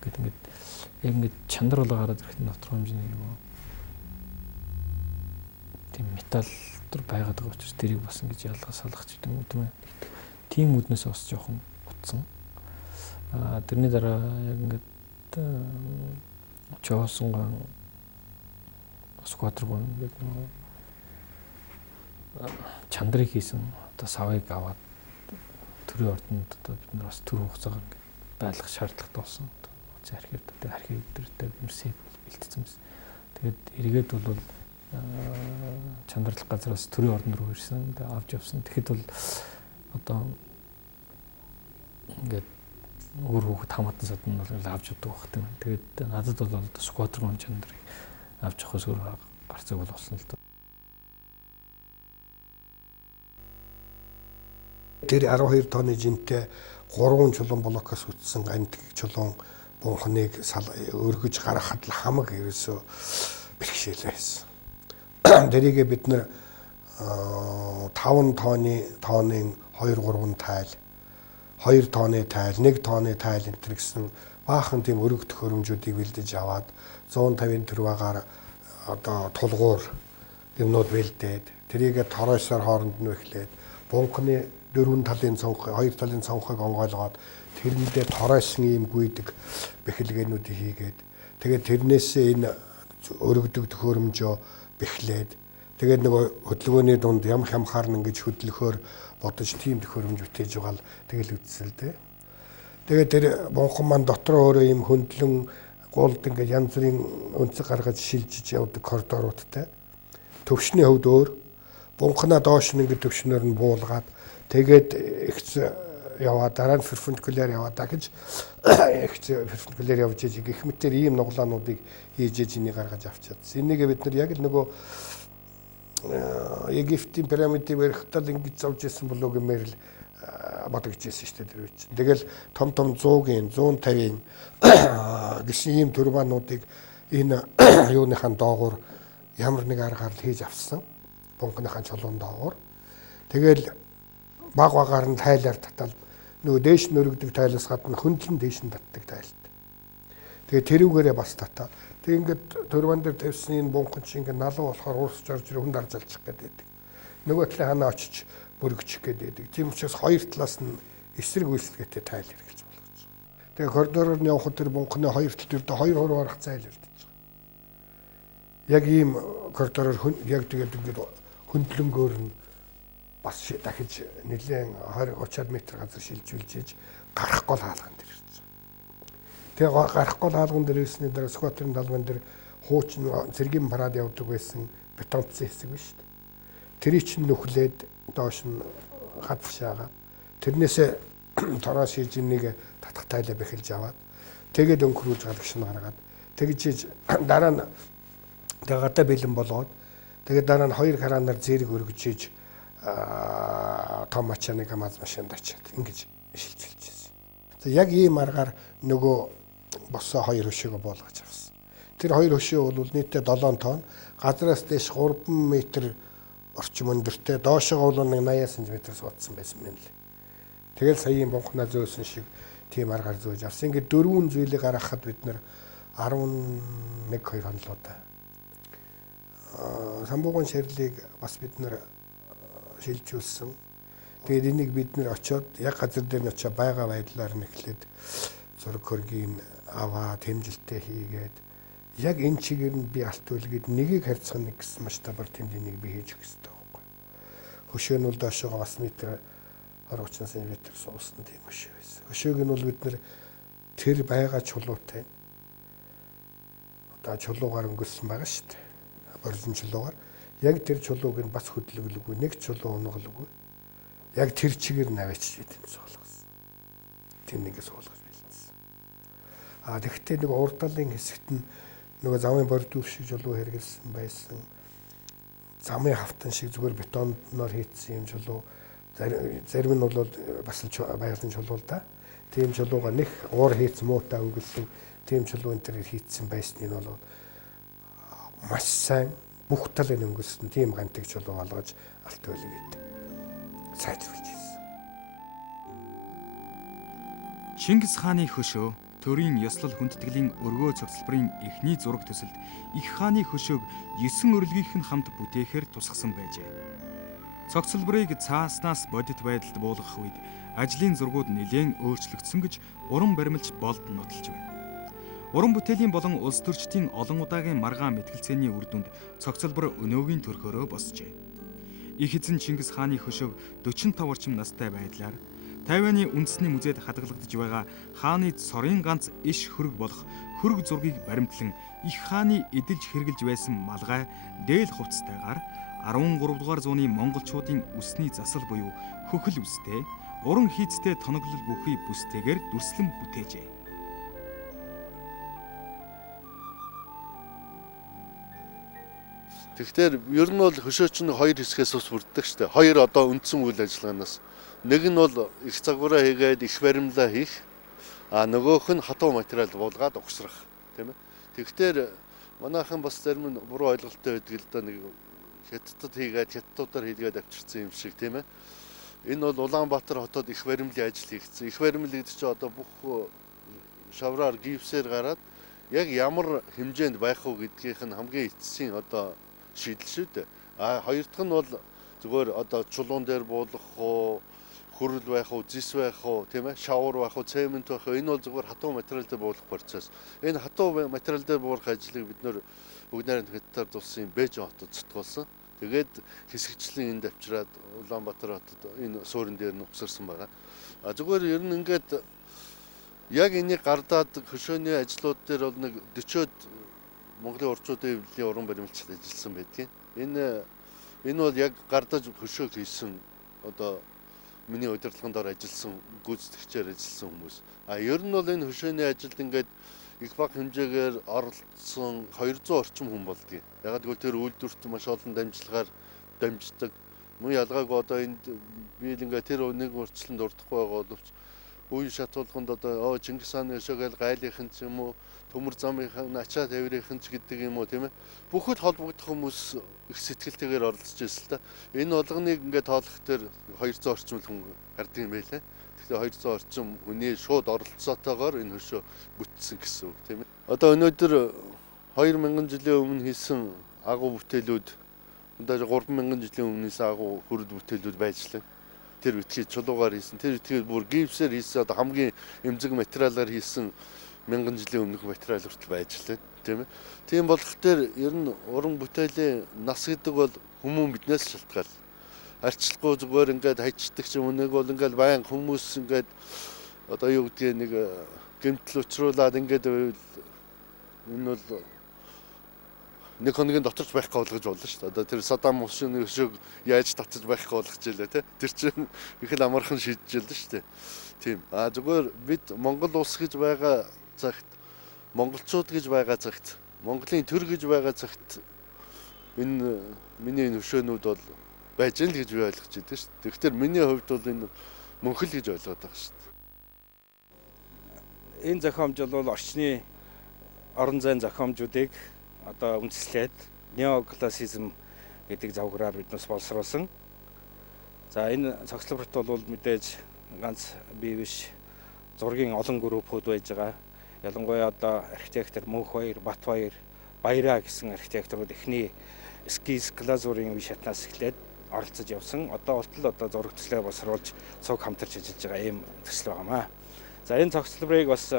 гэдэг ингээд яг ингээд чандар болоо гараад ирэхэд дотор хэмжээний нөгөө тийм металл төр байгаад байгаа учраас тэрийг бас ингэж ялгаж салгах гэдэг юм тийм ээ. Тийм үднээс бас жоохон утсан. Тэрний дараа яг ингээд чоосонгоо сквадрон гэдэг нөгөө чандрыг хийсэн одоо савыг аваад төрийн ордонд одоо бид нар бас төр хугацаагаар байлгах шаардлагатай болсон. Архив дээр юмсээ бэлтгэсэн байсан. Тэгээд эргээд бол чандралах газраас төрийн ордон руу ирсэн. Тэгээд авч явсан. Тэгэхэд бол одоо ингээд өөр хүүхэд хамаатан садан бол авч явдаг байх тийм. Тэгээд надад бол сквадрон чандрыг авч явахаас өөр гарцаг бол болсон л доо. Тэр 12 тонны жинтэй 3 чулуун блокоос үтсэн гант чулуун бунхныг өргөж гаргахад л хамаг ерөөсөө бэрхшээлээ байсан. Дэрийгээ бид нэр 5 тонны 2 3 тайл 2 тонны тайл 1 тонны тайл энэ гэсэн баахан тийм өргөх төхөөрөмжүүдийг бэлдэж аваад 150 төгрөгөөр одоо тулгуур юмнууд бэлдээд тэрийгээ тороосоор хооронд нь эхлээд бунхны 4 талын цонх 2 талын цонхыг онгойлгоод тэрэндээ тороосон ийм гүйдэг бэхэлгээнүүдийг хийгээд тэгээд тэрнээсээ энэ өргөдөг төхөөрөмжөө бэхлээд тэгээд нөгөө хөдөлгөөний дунд ямар хямхаар нь ингэж хөдлөхөөр бодож тийм төхөөрөмж бүтээж байгаа л тэгэл үтсэл дээ. Тэгээд тэр бунхан маань дотроо өөрөө ийм хөндлөн гуулд ингэж янз бүрийн өнцөг гаргаж шилжиж явдаг коридоруудтай. Төвшний хөвд өөр бунханаа доош нь ингэ төвшнөр нь буулгаад тэгээд ихц яваа дараа нь перпендикуляр яваа дахиж ихц перпендикуляр явж иж гэх мэтэр ийм нуглаануудыг хийж иж энийг гаргаж авчихсан. Энийг бид нар яг л нөгөө Египтийн пирамидыг барихтаа л ингэж зовж ирсэн болов гэмээр л бодож ирсэн шүү дээ тэр үуч. Тэгэл том 100-ийн 150-ийн гэсэн ийм турбануудыг энэ юуныхаа доогуур ямар нэг аргаар л хийж авсан. Бунхныхаа чулуун доогуур. Тэгэл баг багаар нь тайлаар татал нөгөө дээш нь өргөдөг тайлаас гадна хөндлөн дээш нь татдаг тайлт. Тэгээ тэрүүгээрээ бас татаа. Тэг ингээд турбан дээр тавьсан энэ бунхан чинь ингээд налуу болохоор уурсч орж хүн дарж алчих гээд байдаг. Нөгөө талын ханаа очиж бүргчих гээд байдаг. Тийм учраас хоёр талаас нь эсрэг үйлсгээтэй тайл хэрэглэж болгосон. Тэгээ коридороор нь явхад тэр бунханы хоёр талд ердөө 2 хуруу арах зайл өрдөж байгаа. Яг ийм коридороор яг тэгээд ингээд хөндлөнгөөр нь бас дахиж нэлээд 20-30 м газар шилжүүлж гарахгүй л хаалган дээр ирсэн. Тэгээ гарахгүй л хаалган дээр ирсний дараа сквадрын далбан дээр хуучин цэргийн парад явдаг байсан бетонцсон хэсэг биш үү? Тэрийг чинь нүхлээд доош нь гадшаагаа. Тэрнээсээ тороо шийж нэг татхтайлаа бэхэлж аваад тэгээд өнгөрүүлж гадагш нь гаргаад тэгжиж дараа нь гадаа бэлэн болгоод тэгээд дараа нь 2 хараанаар зэрэг өргөжж том ачааны КАМАЗ машинд очиад ингэж шилжүүлж байсан. За яг ийм аргаар нөгөө босоо 2 хөшөөгөө болгож авсан. Тэр 2 хөшөө бол нийтдээ 7 тонн, газраас дэш 3 м орчим өндөртэй, доошоо бол нэг 80 см суудсан байсан юм лээ. Тэгэл саяын бунхнаа зөөсөн шиг тийм аргаар зөөж авсан. Ингээд 4 зүйлийг гаргахад бид нэр 11-2 хонлуудаа самбуугын ширлийг бас бид нэр шилжүүлсэн. Тэгээд энийг бид нэр очиод яг газар дээр нь очиод байгаа байдлаар нь эхлээд зураг хөргийн аваад хэмжилтээ хийгээд яг энэ чигээр нь би алт үлгээд нэгийг харьцах нэг гэсэн масштабаар тэмдээнийг би хийж өгөх хэрэгтэй байхгүй. Хөшөө нь бол доошоо бас метр 30 см суусан тийм хөшөө байсан. Хөшөөг нь бол бид нэр тэр байгаа чулуутай. Одоо чулуугаар өнгөрсөн байгаа шүү дээ. Боржин чулуугаар. Яг тэр чулууг нь бас хөдлөглөгүй, нэг чулуу унаглгүй. Яг тэр чигээр наваач бид суулгасан. Тэр нэгээ суулгаж бэлдсэн. Тэгэхдээ нэг урдалын хэсэгт нь нөгөө замын бордуур шиг чулуу хэрэгэлсэн байсан. Замын хавтан шиг зүгээр бетоноор хийцсэн юм чулуу. Зарим нь бол бас байгалийн чулуу л да. Тийм чулууга нэг уур хийц муутай өнгөлсөн тийм чулуу энэ төр хийцсэн байсныг нь бол маш сайн бүх талын өнгөсөн тийм гантыг чулуу болгож алт үлгээд сайжруулж ирсэн. Чингис хааны хөшөө төрийн ёслол хүндэтгэлийн өргөө цогцлбарын эхний зураг төсөлд их хааны хөшөөг 9 өрлөгийнх нь хамт бүтээхээр тусгасан байжээ. Цогцлбарыг цааснаас бодит байдалд буулгах үед ажлын зургууд нэлээн өөрчлөгдсөн гэж уран баримлч Болд нотолж байна. Уран бүтээлийн болон улс төрчдийн олон удаагийн маргаан мэтгэлцээний үр дүнд цогцлбор өнөөгийн төрхөөрөө босжээ. Их эзэн Чингис хааны хөшөөг 45 орчим настай байдлаар Тайваны үндэсний музейд хадгалагдж байгаа хааны цорын ганц иш хөрөг болох хөрөг зургийг баримтлан их хааны эдэлж хэрглэж байсан малгай дээл хувцастайгаар 13 дугаар зууны монголчуудын үсний засал буюу хөхөл үстэй, уран хийцтэй тоноглол бүхий бүстэйгээр дүрслэн бүтээжээ. Тэгэхээр ер нь бол хөшөөч нь 2 хэсгээс ус бүрддэг шүү дээ. 2 одоо үндсэн үйл ажиллагаанаас. Нэг нь бол их загвараа хийгээд их баримлаа хийх. Нөгөөх нь хатуу материал буулгаад угсрах, тийм ээ. Тэгэхээр манайхан бас зарим нь буруу ойлголттой байдаг л да, нэг хятадд хийгээд хятадуудаар хийгээд авчирсан юм шиг, тийм ээ. Энэ бол Улаанбаатар хотод их баримлын ажил хийгдсэн. Их баримл гэдэг чинь одоо бүх шавраар гипсээр гараад яг ямар хэмжээнд байх уу гэдгийнх нь хамгийн эцсийн одоо шийдэл шүү дээ. Хоёр дахь нь бол зүгээр одоо чулуун дээр буулгах уу, хөрөл байх уу, зис байх уу, тийм ээ, шавар байх уу, цемент байх уу, энэ бол зүгээр хатуу материал дээр буулгах процесс. Энэ хатуу материал дээр буулгах ажлыг бид нөр бүгд найрамд хятадаар дулсан Бээжин хотод цутгуулсан. Тэгээд хэсэгчлэн энд авчираад Улаанбаатар хотод энэ суурин дээр нь угсарсан байгаа. Зүгээр ер нь ингээд яг энийг гардаад хөшөөний ажлууд дээр бол нэг 40-од Монголын урдчуудын эвлэлийн уран баримлчид ажилласан байдгийг. Энэ бол яг гардаж хөшөөг хийсэн одоо миний удирдлагын дор ажилласан гүйцэтгэгчээр ажилласан хүмүүс. Ер нь бол энэ хөшөөний ажилд ингээд их бага хэмжээгээр оролцсон 200 орчим хүн болдгийг. Ягаад гэвэл тэр үйлдвэрт маш олон дамжлагаар дамждаг. Мөн ялгаагүй одоо энд би л ингээд тэр нэг урьдчиланд урдахгүй байгаа боловч үе шатуулганд одоо Чингис хааны хөшөөгээл гайлынхан ч юм уу, төмөр замынхан ачаа тавирынхан ч гэдэг юм уу, тийм ээ. Бүхэл холбогдох хүмүүс их сэтгэлтэйгээр оролцож байсан л та. Энэ болгоныг ингээд тоолох дээр 200 орчим хүн гардыг юм байлаа. Тэгэхээр 200 орчим хүний шууд оролцоотойгоор энэ хөшөө бүтсэн гэсэн үг, тийм ээ. Одоо өнөөдөр 2000 жилийн өмнө хийсэн агуу бүтээлүүд одоо 3000 жилийн өмнөөс агуу хөрөд бүтээлүүд байжлаа. Тэр үтгийг чулуугаар хийсэн, тэр үтгийг бүр гипсээр хийсэн, одоо хамгийн эмзэг материалаар хийсэн 1000 жилийн өмнөх материал хүртэл байж лээ, тийм ээ. Тийм болох дээр ер нь уран бүтээлийн нас гэдэг бол хүмүүн биднээс шалтгаал. Арчлахгүй зүгээр ингээд хайчдаг ч юм уу, нэг бол ингээд баян хүмүүс ингээд одоо юу гэдгийг нэг гэмтэл учруулад ингээд байвал энэ бол 1 хоногийн доторч байхгүй болгож болно шүү дээ. Одоо тэр Саддам Хусейны өшөөг яаж татаж байхгүй болгож илээ те. Тэр чинь их л амархан шийдэж л шүү дээ. Тийм. Зүгээр бид Монгол улс гэж байгаа цагт, монголчууд гэж байгаа цагт, Монголын төр гэж байгаа цагт энэ миний энэ өшөөнүүд бол байж л гэж би ойлгож байна шүү дээ. Тэгэхээр миний хувьд бол энэ мөнхөл гэж ойлгоод байгаа шүү дээ. Энэ зохиомж бол орчны орон зайн зохиомжуудыг одоо үндэслээд неоклассизм гэдэг завгараар биднээс боловсруулсан. За энэ цогцлборт бол мэдээж ганц бий биш зургийн олон группүүд байж байгаа. Ялангуяа одоо архитектор Мөнхбаяр, Батбаяр, Баяраа гэсэн архитекторууд эхний эскиз глазурын үе шатнаас эхлээд оролцож явсан. Одоо болтол одоо зураг төслөө боловсруулж цуг хамтарч ажиллаж байгаа ийм төсөл байгаамаа. За энэ цогцлборыг бас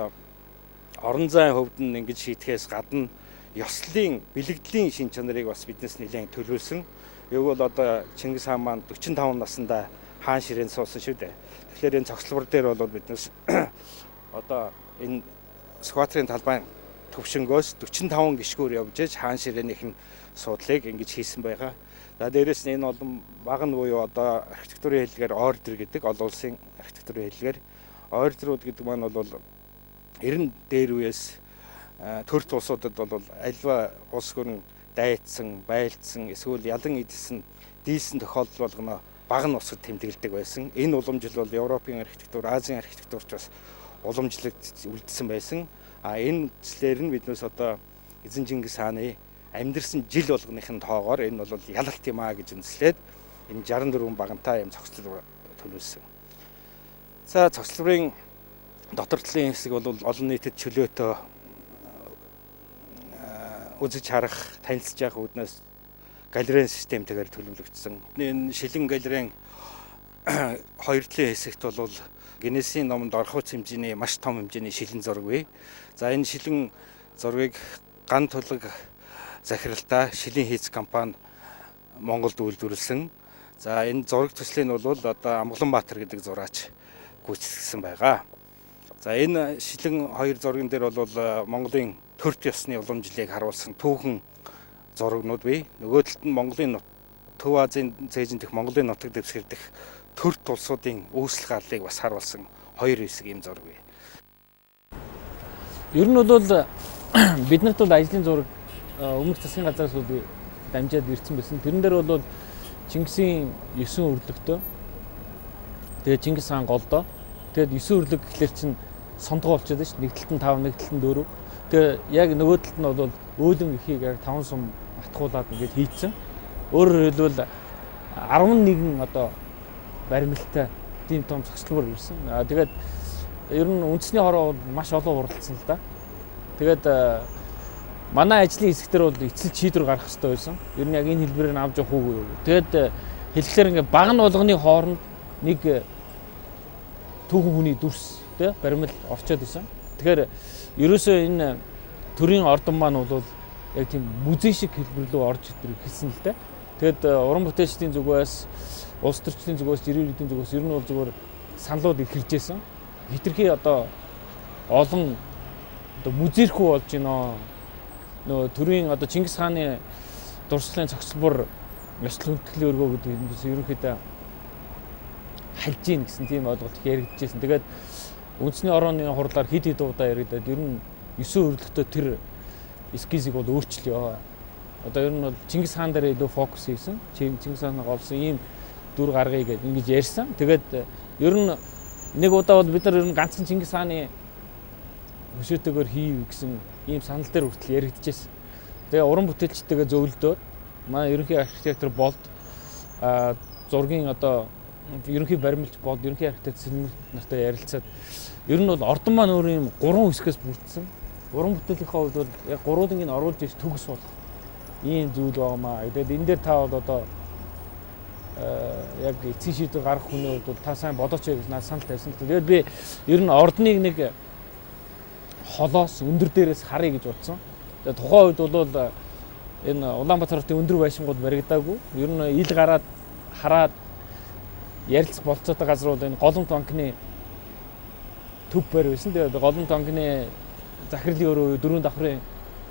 орон зайн хувьд нь ингэж шийдэхээс гадна ёслолын бэлэгдлийн шин чанарыг бас биднес нэлээд төлөвлөсөн. Юу бол одоо Чингис хаан маань 45 наснда хаан ширээнд суусан шүү дээ. Тэгэхээр энэ цогцлбор дээр бол биднес одоо энэ Скватрын талбайн төвшнгөөс 45 гишгүүр явж иж хаан ширээнийх нь суудлыг ингэж хийсэн байгаа. За дээрэс нь энэ олон баг нь буюу одоо архитектурын хэллэгээр ордер гэдэг олон улсын архитектурын хэллэгээр ордерууд гэдэг маань бол 90 дээр үеэс төр улсуудад бол альва улс гүрэн дайцсан, байлцсан, эсвэл ялан эдэлсэн дийлсэн тохиолдол болгоно баг нь усад тэмдэглэдэг байсан. Энэ уламжил бол Европын архитектур, Азийн архитектурч бас уламжлалт үлдсэн байсан. Энэ үслээр нь биднээс одоо эзэн Чингис хааны амьдэрсэн жил болгоныхын тоогоор энэ бол ялалт юм аа гэж үндэслээд энэ 64 багантай юм цогцлбор төлөвлөсөн. За цогцлборын дотор талын хэсэг бол олон нийтэд чөлөөтэй үзэж харах, танилцж явах үүднээс галерей системтэйгээр төлөвлөгдсөн. Энэ шилэн галерейн хоёр талын хэсэгт бол Гиннесийн номонд орох хэмжээний маш том хэмжээний шилэн зураг бий. За энэ шилэн зургийг ган тулаг захиралтай шилийн хийц компани Монголд үйлдвэрлэсэн. За энэ зураг төслийн нь бол одоо Амгаланбаатар гэдэг зураач гүйцэтгэсэн байгаа. За энэ шилэн хоёр зурган дээр бол Монголын төрт ёсны уламжлалыг харуулсан түүхэн зурагнууд бий. Нөгөө талд нь Монголын Төв Азийн зээжин дэх Монголын нутаг дэвсгэр дэх төрт улсуудын үүсэл гарлыг бас харуулсан хоёр хэсэг ийм зураг бий. Ер нь бол бид нарт бол ажлын зураг өмнөх засгийн газраас бол дамжаад ирсэн байсан. Тэрэн дээр бол Чингисийн 9 өрлөгтөө тэгээд Чингис хаан голдоо тэгээд 9 өрлөг гэхлээр чинь сондгоо болчиход шүү. Нэг талд нь 5, нэг талд нь 4. Тэгээд яг нөгөө талд нь бол өөлөн эхийг яг 5 сум атгуулад ингээд хийцэн. Өөрөөр хэлбэл 11 одоо баримлалтай тийм том цогцлбор ирсэн. Тэгээд ер нь үндэсний хороо маш олон хуралдсан л да. Тэгээд манай ажлын хэсгээр бол эцэл шийдвэр гаргах хэрэгтэй байсан. Ер нь яг энэ хэлбэрээр авч явах уугүй юу. Тэгээд хэлэхээр ингээд баг нь болгоны хооронд нэг түүхэн хүний дүрс тэ баримл орчоод исэн. Тэгэхээр ерөөсөө энэ төрийн ордон маань бол яг тийм музей шиг хэлбэр рүү орж ирсэн л дээ. Тэгэд уран бүтээлчдийн зүгээс, улс төрчдийн зүгээс, жирийн эдийн зүгээс ер нь бол зүгээр саналууд их иржсэн. Хитрхи одоо олон одоо музейрхүү болж байна. Нөө төрийн одоо Чингис хааны дурслын цогцлбор ёслол хүндэтгэлийн өргөө гэдэг юм биш ерөнхийдөө хальж ийн гэсэн тийм ойлголт яригдчихсэн. Тэгээд үндэсний орооны хурлаар хэд хэд удаа яригдаад ер нь 9 өрлөгтөө тэр эскизийг бол өөрчлөё. Одоо ер нь бол Чингис хаан дээр илүү фокус хийсэн. Чингис хааны голсон ийм дүр гаргая гэж ингэж ярьсан. Тэгээд ер нь нэг удаа бол бид нар ер нь ганцхан Чингис хааны хөшөөтэйгээр хийв гэсэн ийм санал дээр хүртэл яригдчихсэн. Тэгээ уран бүтээлчтэйгээ зөвлөдөө манай ерөнхий архитектор болд зургийн одоо ерөнхий баримлч болд ерөнхий архитект Сэлмэр нартай ярилцаад ер нь бол ордон маань өөр юм 3 хэсгээс бүрдсэн. Уран бүтээлийнхээ хувьд бол яг 3-ыг нь оруулж иж төгс болох ийм зүйл байгаамаа. Тэгээд энэ дээр та бол одоо яг эцсийн шийдвэр гаргах хүний хувьд бол та сайн бодооч гэж надад санал тавьсан. Тэгээд би ер нь ордныг нэг холоос өндөр дээрээс харъя гэж бодсон. Тэгээд тухайн үед бол энэ Улаанбаатар хотын өндөр байшингууд баригдаагүй. Ер нь ил гараад хараад ярилцах болцоотой газар бол энэ Голомт банкны төв барь байсан. Тэгээд Голомт банкны захирлын өрөө 4 давхрын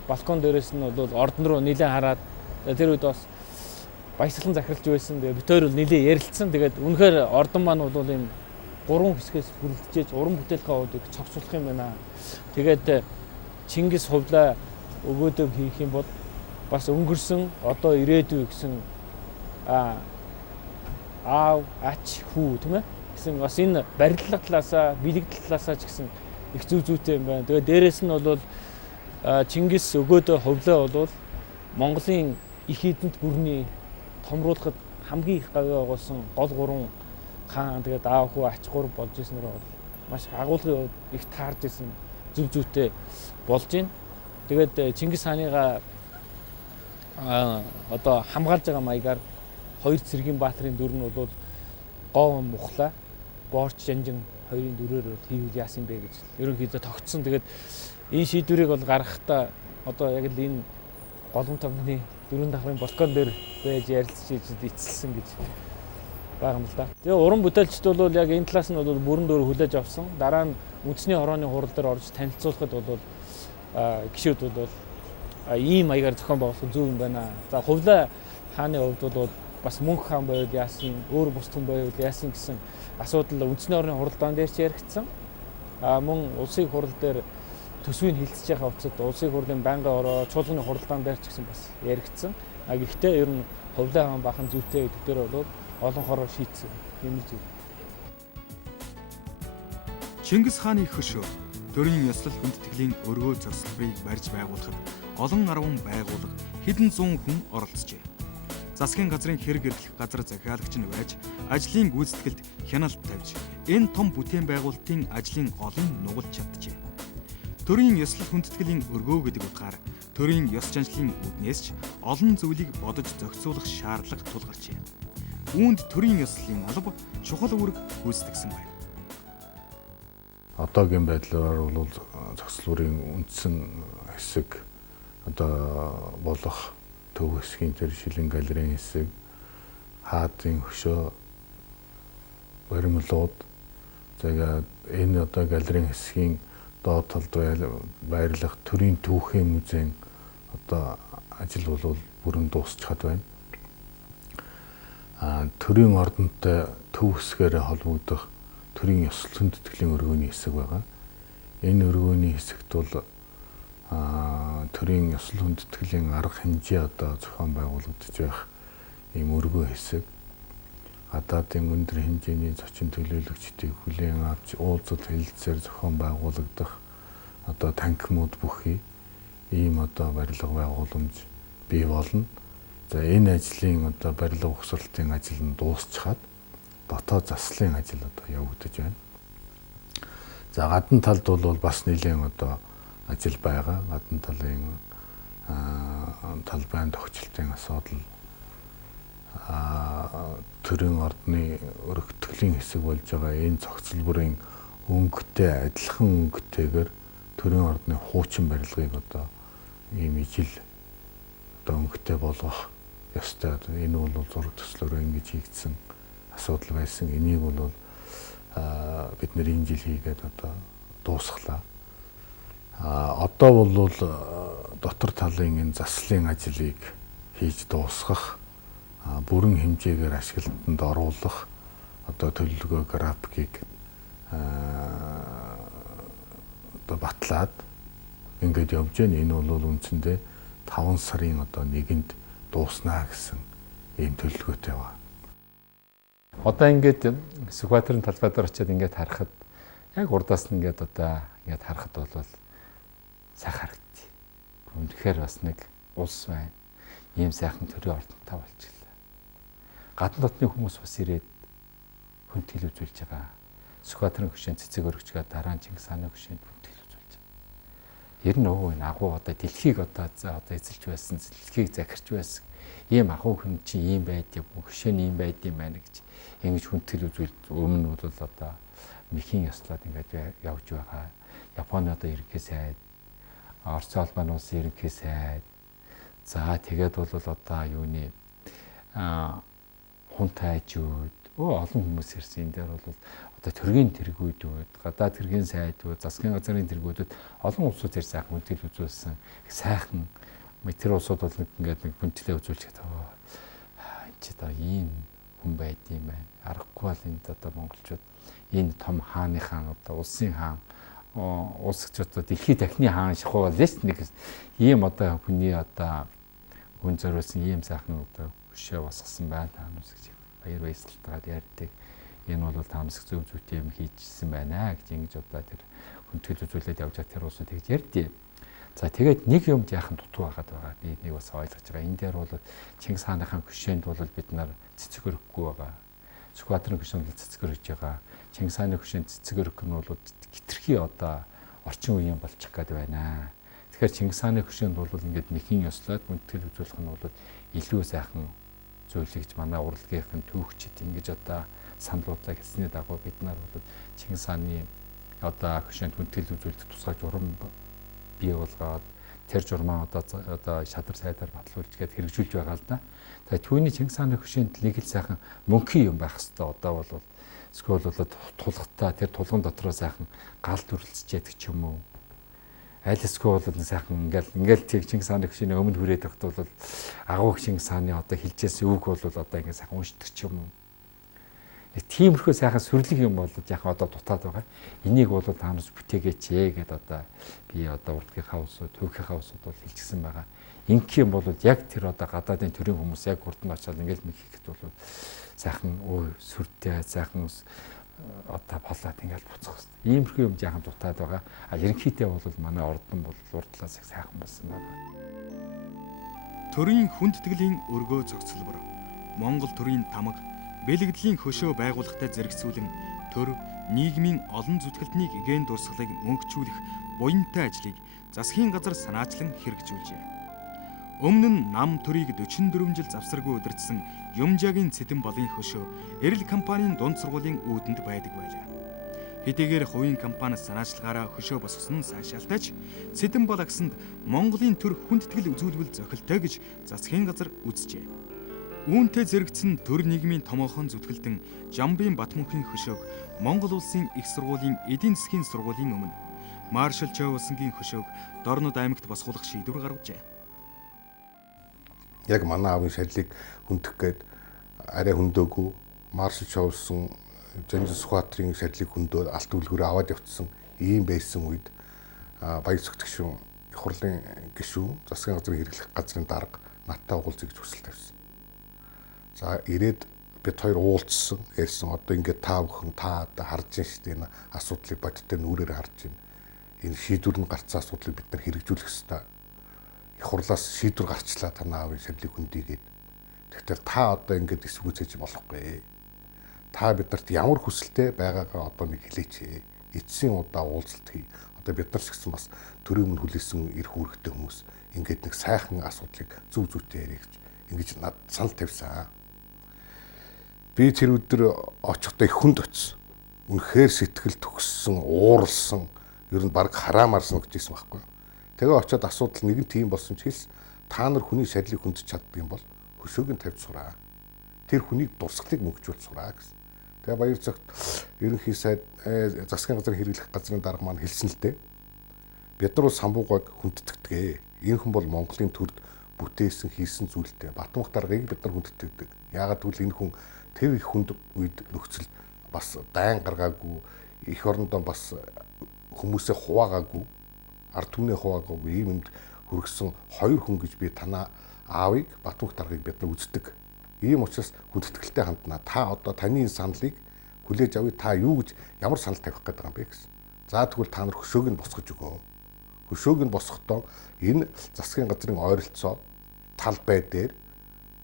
балкон дээрээс нь бол ордон руу нилээн хараад тэр үед бас баясгалан захиралж байсан. Тэгээ бид хоёр бол нилээ ярилцсан. Тэгээд үнэхээр ордон маань бол ийм 3 хэсгээс бүрэлдэжээж уран бүтээлхээ уудыг цогцолох юм байна. Тэгээд Чингис хувлаа өгөөдөг хийх юм бол бас өнгөрсөн одоо ирээдүй гэсэн аав, ач, хүү тийм ээ гэсэн бас энэ барилга талаасаа, бэлэгдэл талаасаа ч гэсэн их зүв зүйтэй юм байна. Тэгээд дээрэс нь бол Чингис өгөөдөө хувлаа бол Монголын их эдэнд гүрний томруулахад хамгийн их гавь агуулсан гол 3 хаан тэгээд аав хүү ач 3 болж ирснээр бол маш агуулгын их таарж ирсэн зүв зүйтэй болж байна. Тэгээд Чингис хааныгаа одоо хамгаалж байгаа маягаар 2 цэргийн баатрын дүр нь бол Говн Мухлаа, Боорч Жанжин хоёрын дүрээр хийвэл яасан бэ гэж ерөнхийдөө тогтсон. Тэгээд энэ шийдвэрийг бол гаргахдаа одоо яг л энэ голом тамхины 4 давхрын балкон дээр байж ярилцж эцэлсэн гэж байгаа юм л да. Тэгээ уран бүтээлчд бол яг энэ талаас нь бол бүрэн дөөр хүлээж авсан. Дараа нь үндэсний хорооны хурал дээр орж танилцуулахад бол гишүүд бол ийм маягаар зохион байгуулах зөв юм байна. За хувлаа хааны хувьд бол бас мөнх хаан байвал яасан, өөр бус хүн байвал яасан гэсэн асуудал үндэсний хорооны хуралдаан дээр ч яригдсан. Мөн улсын хурал дээр төсвийг хилцэж байгаа хувцад улсын хурлын байнгын ороо чуулганы хуралдаан дээр ч гэсэн бас яригдсан. Гэхдээ ер нь хувлаа хаан бахан зүйтэй гэдэг дээр бол олон хороо шийдсэн юм зүйл. Чингис хааны хөшөө төрийн ёслол хүндэтгэлийн өргөө зохицлыг барьж байгуулахад олон 10 байгууллага хэдэн зуун хүн оролцжээ. Засгийн газрын хэрэг эрхлэх газар захиалагч нь байж ажлын гүйцэтгэлд хяналт тавьж энэ том бүтээн байгуулалтын ажлын голыг нугалж чаджээ. Төрийн ёслол хүндэтгэлийн өргөө гэдэг утгаар төрийн ёс заншлын үүднээс ч олон зүйлийг бодож зохицуулах шаардлага тулгарчээ. Үүнд төрийн ёслолын алба чухал үүрэг гүйцэтгэсэн байна. Одоогийн байдлаар бол зохицлын үндсэн хэсэг одоо болох төв хэсгийн тэр шилэн галерейн хэсэг, хаадын хөшөө, баримлууд тэгээд энэ одоо галерейн хэсгийн доод талд байрлах төрийн түүхийн музейн одоо ажил бол бүрэн дуусчихад байна. Төрийн ордонтой төв хэсгээр холбогдох төрийн ёслол хүндэтгэлийн өргөөний хэсэг байгаа. Энэ өргөөний хэсэгт бол төрийн ёслол хүндэтгэлийн арга хэмжээ одоо зохион байгуулагдаж байх ийм өргөө хэсэг. Гадаадын өндөр хэмжээний зочин төлөөлөгчдийг хүлээн авч уулзалт хэлэлцээр зохион байгуулагдах одоо танхимуд бүхий ийм одоо барилга байгууламж бий болно. За энэ ажлын одоо барилга ухсралтын ажил нь дуусчихад дотоод заслын ажил одоо явагдаж байна. За гадна талд бол бас нэлээд одоо ажил байгаа. Гадна талын талбайн тогтчлтын асуудал төрийн ордны өргөтгөлийн хэсэг болж байгаа энэ цогцлборын өнгөтэй адилхан өнгөтэйгээр төрийн ордны хуучин барилгыг одоо ийм ижил одоо өнгөтэй болгох ёстой. Энэ бол зураг төслөөрөө ингэж хийгдсэн асуудал байсан. Энийг бол бид нэр энэ жил хийгээд одоо дуусглаа. Одоо бол дотор талын энэ заслын ажлыг хийж дуусгах, бүрэн хэмжээгээр ашиглалтанд оруулах одоо төлөвлөгөө графикийг одоо батлаад ингээд явж байна. Энэ бол үндсэндээ 5 сарын одоо 1-нд дууснаа гэсэн ийм төлөвлөгөөтэй байна. Одоо ингээд Сүхбаатарын талбай дээр очиод ингээд харахад яг урдаас нь ингээд одоо ингээд харахад бол сайхан харагдтыг. Үнэхээр бас нэг улс байна. Ийм сайхан төрийн ордонтой болчихлоо. Гадна дотны хүмүүс бас ирээд хүндэтгэл үзүүлж байгаа. Сүхбаатарын хөшөөнд цэцэг өргөж байгаа дараа нь Чингис хааны хөшөөнд хүндэтгэл үзүүлж байгаа. Ер нь өвөө энэ агуу одоо дэлхийг одоо эзэлж байсан, дэлхийг захирч байсан. Ийм агуу хүн чи ийм байдгийг, хөшөө нь ийм байд юм байна гэж ингэж хүндэтгэл үзүүл өмнө бол одоо мэхийн ёслоод ингээд явж байгаа. Японы одоо ерөнхий сайд, Орос улбаны улсын ерөнхий сайд. За тэгээд бол одоо юуны хүн тайжууд олон хүмүүс ирсэн. Энэ дээр бол одоо төргийн тэргүүдүүд, гадаад тэргийн сайдууд, засгийн газрын тэргүүдүүд олон улсууд тэр сайхан хүндэтгэл үзүүлсэн. Сайхан тэр улсууд бол ингээд нэг хүндлээ үзүүлчихээд энэ ч одоо ийм хүн байд юм байна. Аргагүй бол энд одоо монголчууд энэ том хааны хаан одоо улсын хаан улс гэж одоо дэлхийн дахны хаан шахуу бол нэг ийм одоо хүний одоо хүн зориулсан ийм сайхан одоо хөшөө босгосон байна таанус гэж баяр баясгалтайгаар ярьдаг. Энэ бол таанус зөв зүйтэй юм хийжсэн байна гэж ингэж одоо тэр хүндэтгэл үзүүлээд явж байгаа тэр улсууд тэгж ярьдээ. За тэгээд нэг юмд яахан дутуу байгаад байгаа. Би нэг бас ойлгож байгаа. Энэ дээр бол Чингис хааныхаа хөшөөнд бол бид нар цэцэг өрөхгүй байгаа. Сүхбаатарын хөшөөнд цэцэг өрөж байгаа. Чингис хааны хөшөөнд цэцэг өрөх нь бол хитрхи одоо орчин үеийн болчих гээд байна. Тэгэхээр Чингис хааны хөшөөнд бол ингээд нэхин ёслоод хүндэтгэл үзүүлэх нь бол илүү сайхан зүйл гэж манай урлагийнхэн түүхчид ингэж одоо саналуудлаа хэлсний дагуу бид нар бол Чингис хааны одоо хөшөөнд хүндэтгэл үзүүлэх тусгай журам бий болгоод тэр журмаа одоо шадар сайдаар батлуулж гээд хэрэгжүүлж байгаа л да. Тэгээд түүний Чингис хааны хөшөөнд нэг л сайхан мөнхийн юм байх хэвээр одоо бол эсвэл бол тулгатаа тэр тулган дотроо сайхан гал дүрлцчихэд ч юм уу. Аль эсвэл бол сайхан ингээл Чингис хааны хөшөөний өмнө хүрээд байхад бол агуу Чингис хааны одоо хэлжсэн үг бол одоо ингээд сайхан уншдаг ч юм уу. Тиймэрхүү сайхан сүрлэг юм бол яхаа одоо дутаад байгаа. Энийг бол таанаас бүтээгээч гэдэг одоо би одоо урдгийнхаа усууд, төвхийнхаа усууд бол хэлчихсэн байгаа. Инх юм бол яг тэр одоо гадаадын төрийн хүмүүс яг хурдан очиад ингээл мэхэхэд бол сайхан сүртэй сайхан одоо болоод ингээл буцах хэвээр. Иймэрхүү юм яахан дутаад байгаа. А ерөнхийдөө бол манай ордон бол урдлаас сайхан болсон байна. Төрийн хүндэтгэлийн өргөө зохицолбор, Монгол төрийн тамга, бэлгэдлийн хөшөө байгуулахтай зэрэгцүүлэн төр нийгмийн олон зүтгэлтнийг эгээн дурсгалыг мөнгөчүүлэх буянтай ажлыг засгийн газар санаачлан хэрэгжүүлжээ. Өмнө нь нам төрийг 44 жил завсаргүй удирдсан Юмжаагийн Цэдэн балын хөшөө эрэл компанийн дунд сургуулийн үүдэнд байдаг байлаа. Хэдийгээр хувийн компани санаачлагаараа хөшөө босгосон сайшаалтайч Цэдэн бал агсанд Монголын төр хүндэтгэл үзүүлбэл зохилтой гэж засгийн газар үзжээ. Үүнтэй зэрэгцэн төр нийгмийн томоохон зүтгэлтэн Жамбын Батмөнхийн хөшөөг Монгол улсын их сургуулийн эдийн засгийн сургуулийн өмнө Маршал Чавсангийн хөшөөг Дорнод аймагт босгуулах шийдвэр гаргажээ. Яг манай аавын шаллыг хүндэх гээд арай хөндөөгүй Маршал Чавсан Жанжин Сүхбаатарын шаллыг хөндөө алт үлгэрээ аваад явцсан ийм байсан үед баяр зөвтгшүүн их хурлын гишүүн засгийн газрын хэрэглэх газрын дарга надтай уулзъя гэж хүсэл тавьсан. За ирээд бид хоёр уулзсан ярьсан одоо ингээд та бүхэн та одоо харж байна шүү дээ энэ асуудлыг бодиттой нүрээр харж байна. Энэ шийдвэр нь гарцсан асуудлыг бид нар хэрэгжүүлэх ёстой. Их хурлаас шийдвэр гарчлаа танаа аавын шаллыг хөндийгээд. Тэгэхээр та одоо ингээд эсвгүүцээж болохгүй. Та биднэрт ямар хүсэлтэй байгаагаа одоо нэг хэлээч. Эцсийн удаа уулзалт хий. Одоо бид нар ч гэсэн бас төрийн өмнө хүлээсэн эрх үүрэгтэй хүмүүс ингээд нэг сайхан асуудлыг зөв зүйтэй ярих гэж ингэж над санал тавьсан. Би тэр өдөр очихдоо их хүнд очсон. Үнэхээр сэтгэл төгссөн, ууралсан, ер нь баг хараамаарсан гэжсэн байхгүй. Тэгээ очиод асуудал нэг нь тийм болсон ч хэлс та нар хүний шаллыг хүндэж чаддаг юм бол хөшөөг нь тавьж сураа. Тэр хүнийг дурсгалыг мөнгөжүүлж сураа гэсэн. Тэгээ баяр зөвхт ерөнхий сайд засгийн газрын хэрэглэх газрын дарга маань хэлсэн л дээ. Бид нар самбуугаг хүндэтгдэг. Энэ хүн бол Монголын төрд бүтээсэн хийсэн зүйлтэй. Батмунх даргыг бид нар хүндэтгдэг. Яагаад гэвэл энэ хүн тэр их хүнд үед нөхцөл бас дайн гаргаагүй, их орондоо бас хүмүүсээ хуваагаагүй, ард түмнээ хуваагаагүй ийм юмд хүргэсэн хоёр хүн гэж би танаа аавыг Батмунх даргыг бид нар үздэг. Ийм учраас хүндэтгэлтэй хандна. Та одоо таны саналыг хүлээж авъя. Та юу гэж ямар санал тавих гэдэг юм бэ гэсэн. За тэгвэл та нар хөшөөг нь босгож өгөө. Хөшөөг нь босгохдоо энэ засгийн газрын ойролцоо талбай дээр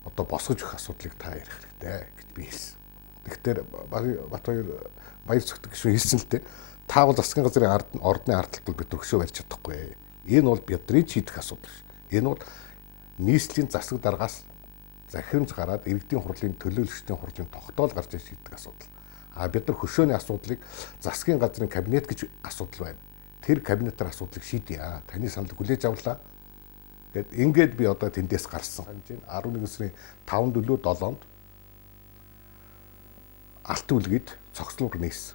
одоо босгож өгөх асуудлыг та ярих хэрэгтэй гэж би хэлсэн. Тэгэхээр Батбаяр баяр зөвтг гişүү хэлсэн л дээ. Та бол засгийн газрын ордны ардталд бид хөшөө барьж чадахгүй. Энэ бол бидний шийдэх асуудал ш. Энэ бол нийслэлийн засаг даргаас захирамж гараад иргэдийн хурлын төлөөлөгчдийн хурлын тогтоол гарч шийдэх асуудал. А бид нар хөшөөний асуудлыг засгийн газрын кабинет гэж асуудал байна. Тэр кабинетаар асуудлыг шийдье. Таны саналыг хүлээж авлаа. Гэт ингээд би одоо тэндээс гарсан. 11 сарын 5-7-нд алт үлгэд цогцлуур нээсэн.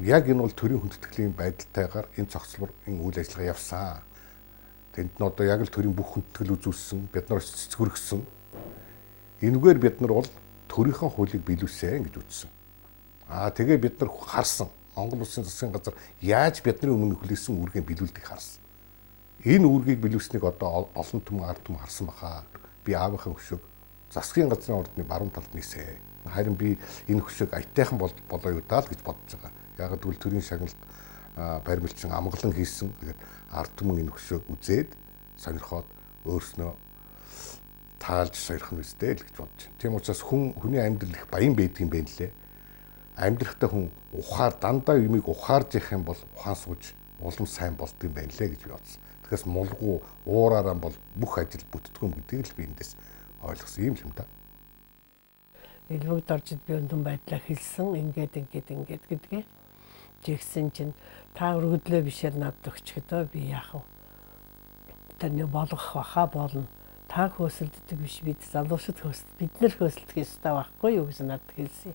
Яг энэ бол төрийн хүндэтгэлийн байдалтайгаар энэ цогцлбор энэ үйл ажиллагаа явсан. Тэнд нь одоо яг л төрийн бүх хүндэтгэл үзүүлсэн, бид нар цэцгүргсэн. Энэгээр бид нар бол төрийнхөө хуулийг биелүүлсэн гэж үзсэн. Тэгээ бид нар харсан. Монгол Улсын засгийн газар яаж бидний өмнө хүлээсэн үүргийг биелүүлдэг харсан. Энэ үүргийг биелүүлснийг одоо олон түмэн ард түмэн харсан баха. Би аавынхаа хөшөөг засгийн газрын ордны баруун талд нээсэ. Харин би энэ хөшөөг аятайхан болоо юу даа л гэж бодож байгаа. Яг гэвэл төрийн шагналд баримлчин амгалан хийсэн. Тэгээд ард түмэн энэ хөшөөг үзээд сонирхоод өөрснөө таалж сойрох нь үстэй л гэж бодож байна. Тийм учраас хүний амьдрал их баян байдаг юм байна лээ. Амьдрахтай хүн дандаа юмыг ухаарж явах юм бол ухаан сууж улам сайн болд юм байна лээ гэж би бодсон. Тэгэхээр мулгуу уураараа бол бүх ажил бүтдгүм гэдгийг л би эндээс ойлгосон юм л юм да. Илбэг доржид би өндөр байдлаа хэлсэн. Ингээд гэдгээ. Тэгсэн чинь та өргөдлөө бишээр надад өгчөхдөө би яах вэ? Тэр болгох баха болно. Та хөөсөлддөг биш бид залуучууд бид нар хөөсөлдөх ёстой байхгүй юу гэж надад хэлсэн.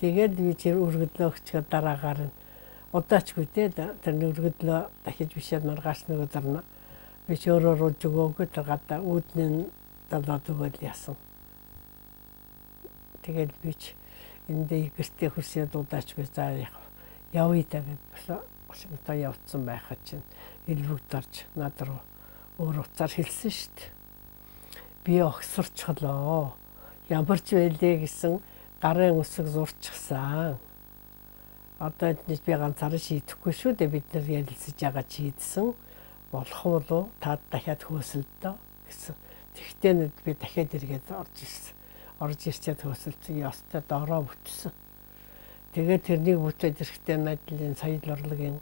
Тэгээд би чир өргөдлөө өгчөд дараагаар нь удаачгүй те тэр өргөдлөө дахиж бишээр маргааш нөгөө дарна. Би ч өөрөө рууж өгөөгүй тэр гадаа үүднээ далаад өгөөл яасан. Тэгээд би ч эндээ гэртээ хурсээ удаачгүй заа явъя гэдэг одоо явцсан байхад чинь илбэг дарж над руу өөр утгаар хэлсэн шүү дээ. Би огсорчлоо. Ямар ч байлээ гэсэн гарын үсэг зурчихсан. Одоо эднээс би ганцаараа шийдэхгүй шүү дээ. Бид нар ярилцаж байгаа шийдсэн. Болох болов та дахиад хөөсөлдөө гэсэн. Тэгтээ би дахиад эргээд орж ирсэн. Орж ирчээд хөөсөлдсөн ёстой доороо бүтсэн. Тэгээд тэрнийг бүтээд ирэхдээ Мадлын соёл урлагийн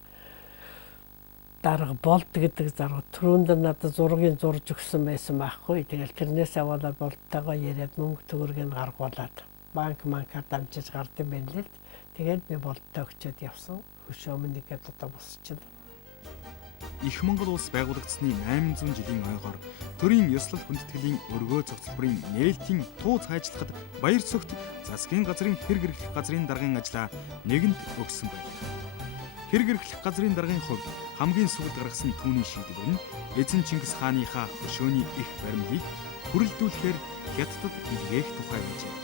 дарга болд гэдэг зарга түрүүнд надад зургийг зурж өгсөн байсан байхгүй. Тэгэл тэрнээс аваад болдтойгоо яриад мөнгө төгрөгийг гаргуулад банкаар дамжиж гардсан байна л. Тэгээд би болдтой өгчөөд явсан. Хөшөө өмнөгээд одоо босчихлоо. Их Монгол улс байгуулагдсны 800 жилийн ойгоор төрийн ёслол хүндэтгэлийн өргөө цогцлборын нээлтийн тууз хайжлахад баяр цогт засгийн газрын хэрэг эрхлэх газрын даргын ажлаа нэгэнт өгсөн байна. Хэрэг эрхлэх газрын даргын хувьд хамгийн сүүлд гаргасан түүний шийдвэр нь эзэн Чингис хааныхаа хөшөөний их баримлыг хүрэлдүүлэхээр хятадд илгээх тухай байжээ.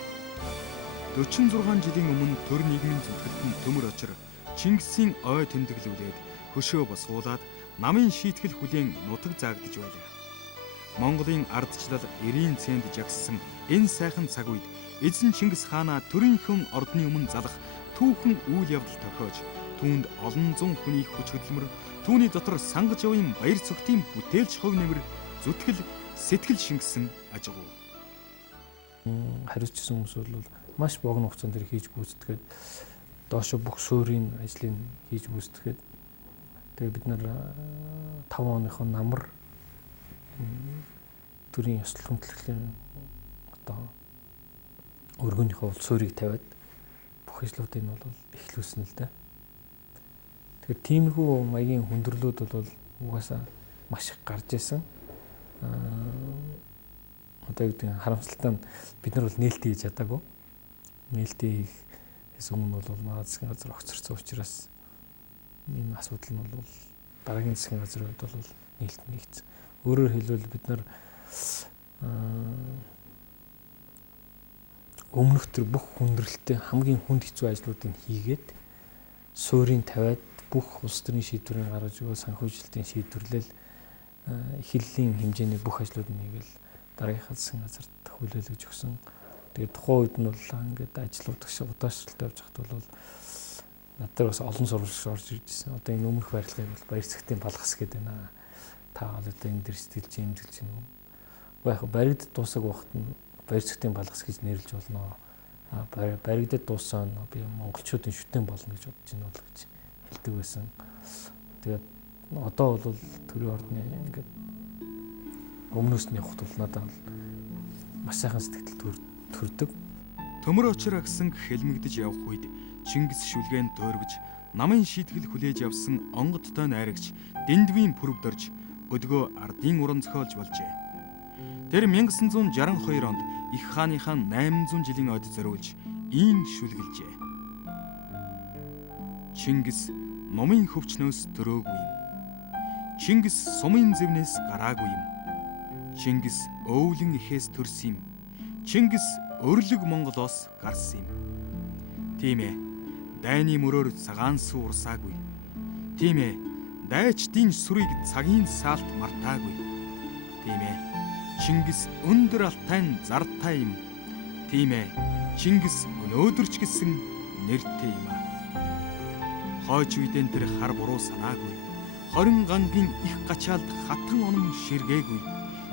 46 жилийн өмнө төр нийгмийн зүтгэлтэн төмөр очир Чингисийн ой тэмдэглүүлээд хөшөө босгуулад намын шийтгэл хүлээн нутаг заагдж байлаа. Монголын ардчлал 90 цэнд жагссан энэ сайхан цаг үед эзэн Чингис хаанаа төрийнхөн ордны өмнө залах түүхэн үйл явдал тохиож түүнд олон зуун хүний хүч хөдөлмөр түүний дотор сангаж явын баяр цогтын бүтээлч хувь нэмэр зүтгэл сэтгэл шингэсэн ажигуу. Хариуцсан хүмүүс бол маш богино хугацаанд тэр хийж гүйцэтгээд доошо бүх суурийн ажлыг хийж гүйцэтгээд тэгээ бид нар 5 оныхон намар төрийн ёслол хүндэтгэлийн одоо өргөнийхөө суурийг тавиад бүх ажлуудыг нь бол эхлүүлсэн л дээ. Тэгэхээр тиймэрхүү маягийн хүндрэлүүд бол угаасаа маш их гарч ирсэн. Одоо гэдэг харамсалтай нь бид нар бол нээлттэй хийж чадаагүй. Нээлттэй хийхээс өмнө бол манай засгийн газар огцорсон учраас энэ асуудал нь бол дараагийн засгийн газрын хувьд бол нээлт нэгцсэн. Өөрөөр хэлбэл бид нар өмнөх төр бүх хүндрэлтэй хамгийн хүнд хэцүү ажлуудыг хийгээд суурийг тавиад бүх улс төрийн шийдвэрийг гаргаж өгөө санхүүжилтийн шийдвэрлэл эхлэлийн хэмжээний бүх ажлуудыг хийгээл дараагийнхаа засгийн газарт хүлээлгэж өгсөн. Тэгээд тухайн үед нь бол ингээд ажлууд шиг удаашралтай явж хат бол надад бас олон сурвалж орж иржсэн. Одоо энэ өмнөх барилгыг бол баяр цэгтийн балгас гэдэг байна. Та одоо энэ дэр сэтгэлж эмзэглэж байна. Яг баригдад дуусах вахт нь баяр цэгтийн балгас гэж нэрлэж болно. Баригдад дууссан би монголчуудын шүтэн болно гэж бодож байна бол гэж хэлдэг байсан. Тэгээд одоо бол төрийн ордны ингээд өмнөөс нь явахд бол надад маш сайхан сэтгэл төрдөг. Төмөр очир агсан хэлмэгдэж явах үед Чингис шүлгээн дуурвж намын шийтгэл хүлээж явсан онгодтой найрагч Дэндвийн пүрвдөрж өдгөө ардын уран зохиолж болжээ. Тэр 1962 онд их хааныхаа 800 жилийн ойд зориулж ийм шүлгэлжээ. Чингис номын хөвчнөөс төрөөгүй юм. Чингис сумын зэвнээс гараагүй юм. Чингис өвлөн ихээс төрсөн юм. Чингис өрлөг Монголоос гарсан юм. Тийм ээ. Дайны мөрөөр цагаан сүү урсаагүй. Тийм ээ. Дайчдын сүрийг цагийн саалт мартаагүй. Тийм ээ. Чингис өндөр алтай зартай юм. Тийм ээ. Чингис өнөөдөрч гэсэн нэртэй юм аа. Хойч үедэн тэр хар буруу санаагүй. 20 гангийн их гачаалд хатан онон ширгээгүй.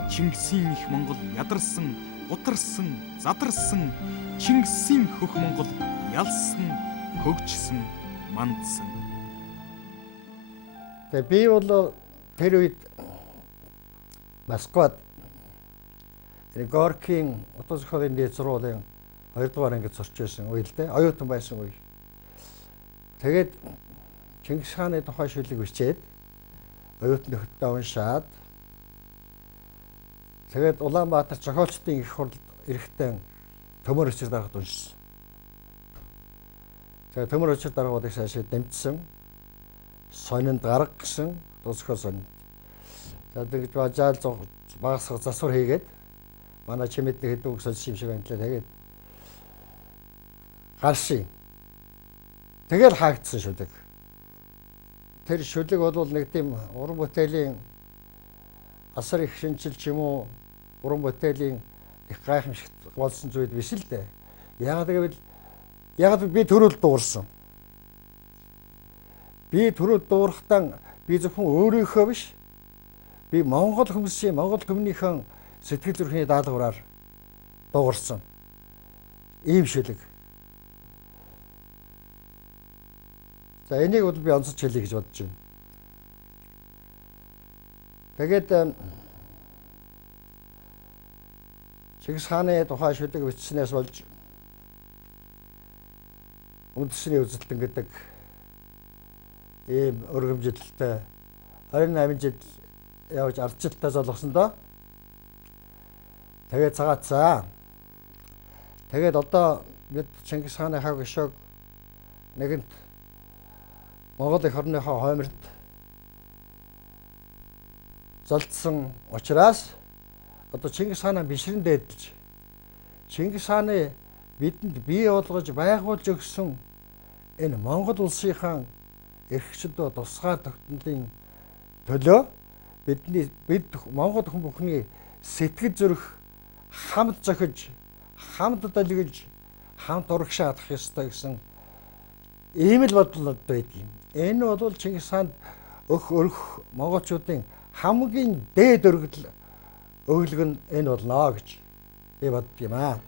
Чингисийн их Монгол ядарсан, гутарсан, задарсан. Чингисийн хөх Монгол ялсан, хөгжсөн, мандсан. Тэгээ би бол тэр үед Москвад Горкийн утга зохиолын дээд сургуулийн 2 дугаар ангид сурч байсан үе л дээ. Оюутан байсан үе. Тэгээд Чингис хааны тухай шүлэг бичээд оюутны хөтөлбөрт уншаад тэгээд Улаанбаатар зохиолчдын их хурлд эрэхтэн төмөр өчир дарахад уншсан. Тэгээд төмөр өчир дарахуудыг цаашаа дэмжсэн. Сонинд гарга гэсэн тусгал сонин. Тэгээд бажаал багасгах засвар хийгээд манай чимэдний хэдүүг сонс юм шиг байна лээ. Тэгээд гаршин. Тэгэл хаагдсан шүлэг. Тэр шүлэг бол нэг тийм уран бүтээлийн асар их шинжил ч юм уу уран бүтээлийн их гайхамшигт болсон зүйл биш л дээ. Яг би төрөл дуурсан. Би төрөл дуурахтаа би зөвхөн өөрийнхөө биш. Би Монгол хүмүүсийн Монгол хүмүүнийхэн сэтгэл зүрхний даалгавраар дуурсан. Ийм шүлэг. За энийг бол би онцолж хэлье гэж бодож байна. Тэгээд Чингис хааны тухай шүлэг бичснээс болж үндэсний үзэлтэн гэдэг ийм өргөмжилтэй 28 жил явж ардчилтаа золгосон доо. Тэгээд цагаатсаа. Тэгээд одоо бид Чингис хааны хав гişог нэгэнт Монгол их орныхоо хойморд золдсон учраас одоо Чингис хаанаа бишрэн дээдэлж Чингис хааны бидэнд бий болгож байгуулж өгсөн энэ Монгол улсынхаа эрхчлөө тусгай тогтнолын төлөө бид Монгол хүн бүхний сэтгэл зүрх хамт зохиж, хамт далгиж, хамт урагшаадах ёстой гэсэн ийм л бодлоо байдаг юм. Энэ бол Чингис хаанд өрх монголчуудын хамгийн дээд өглөг нь энэ болно гэж би бодд юм аа.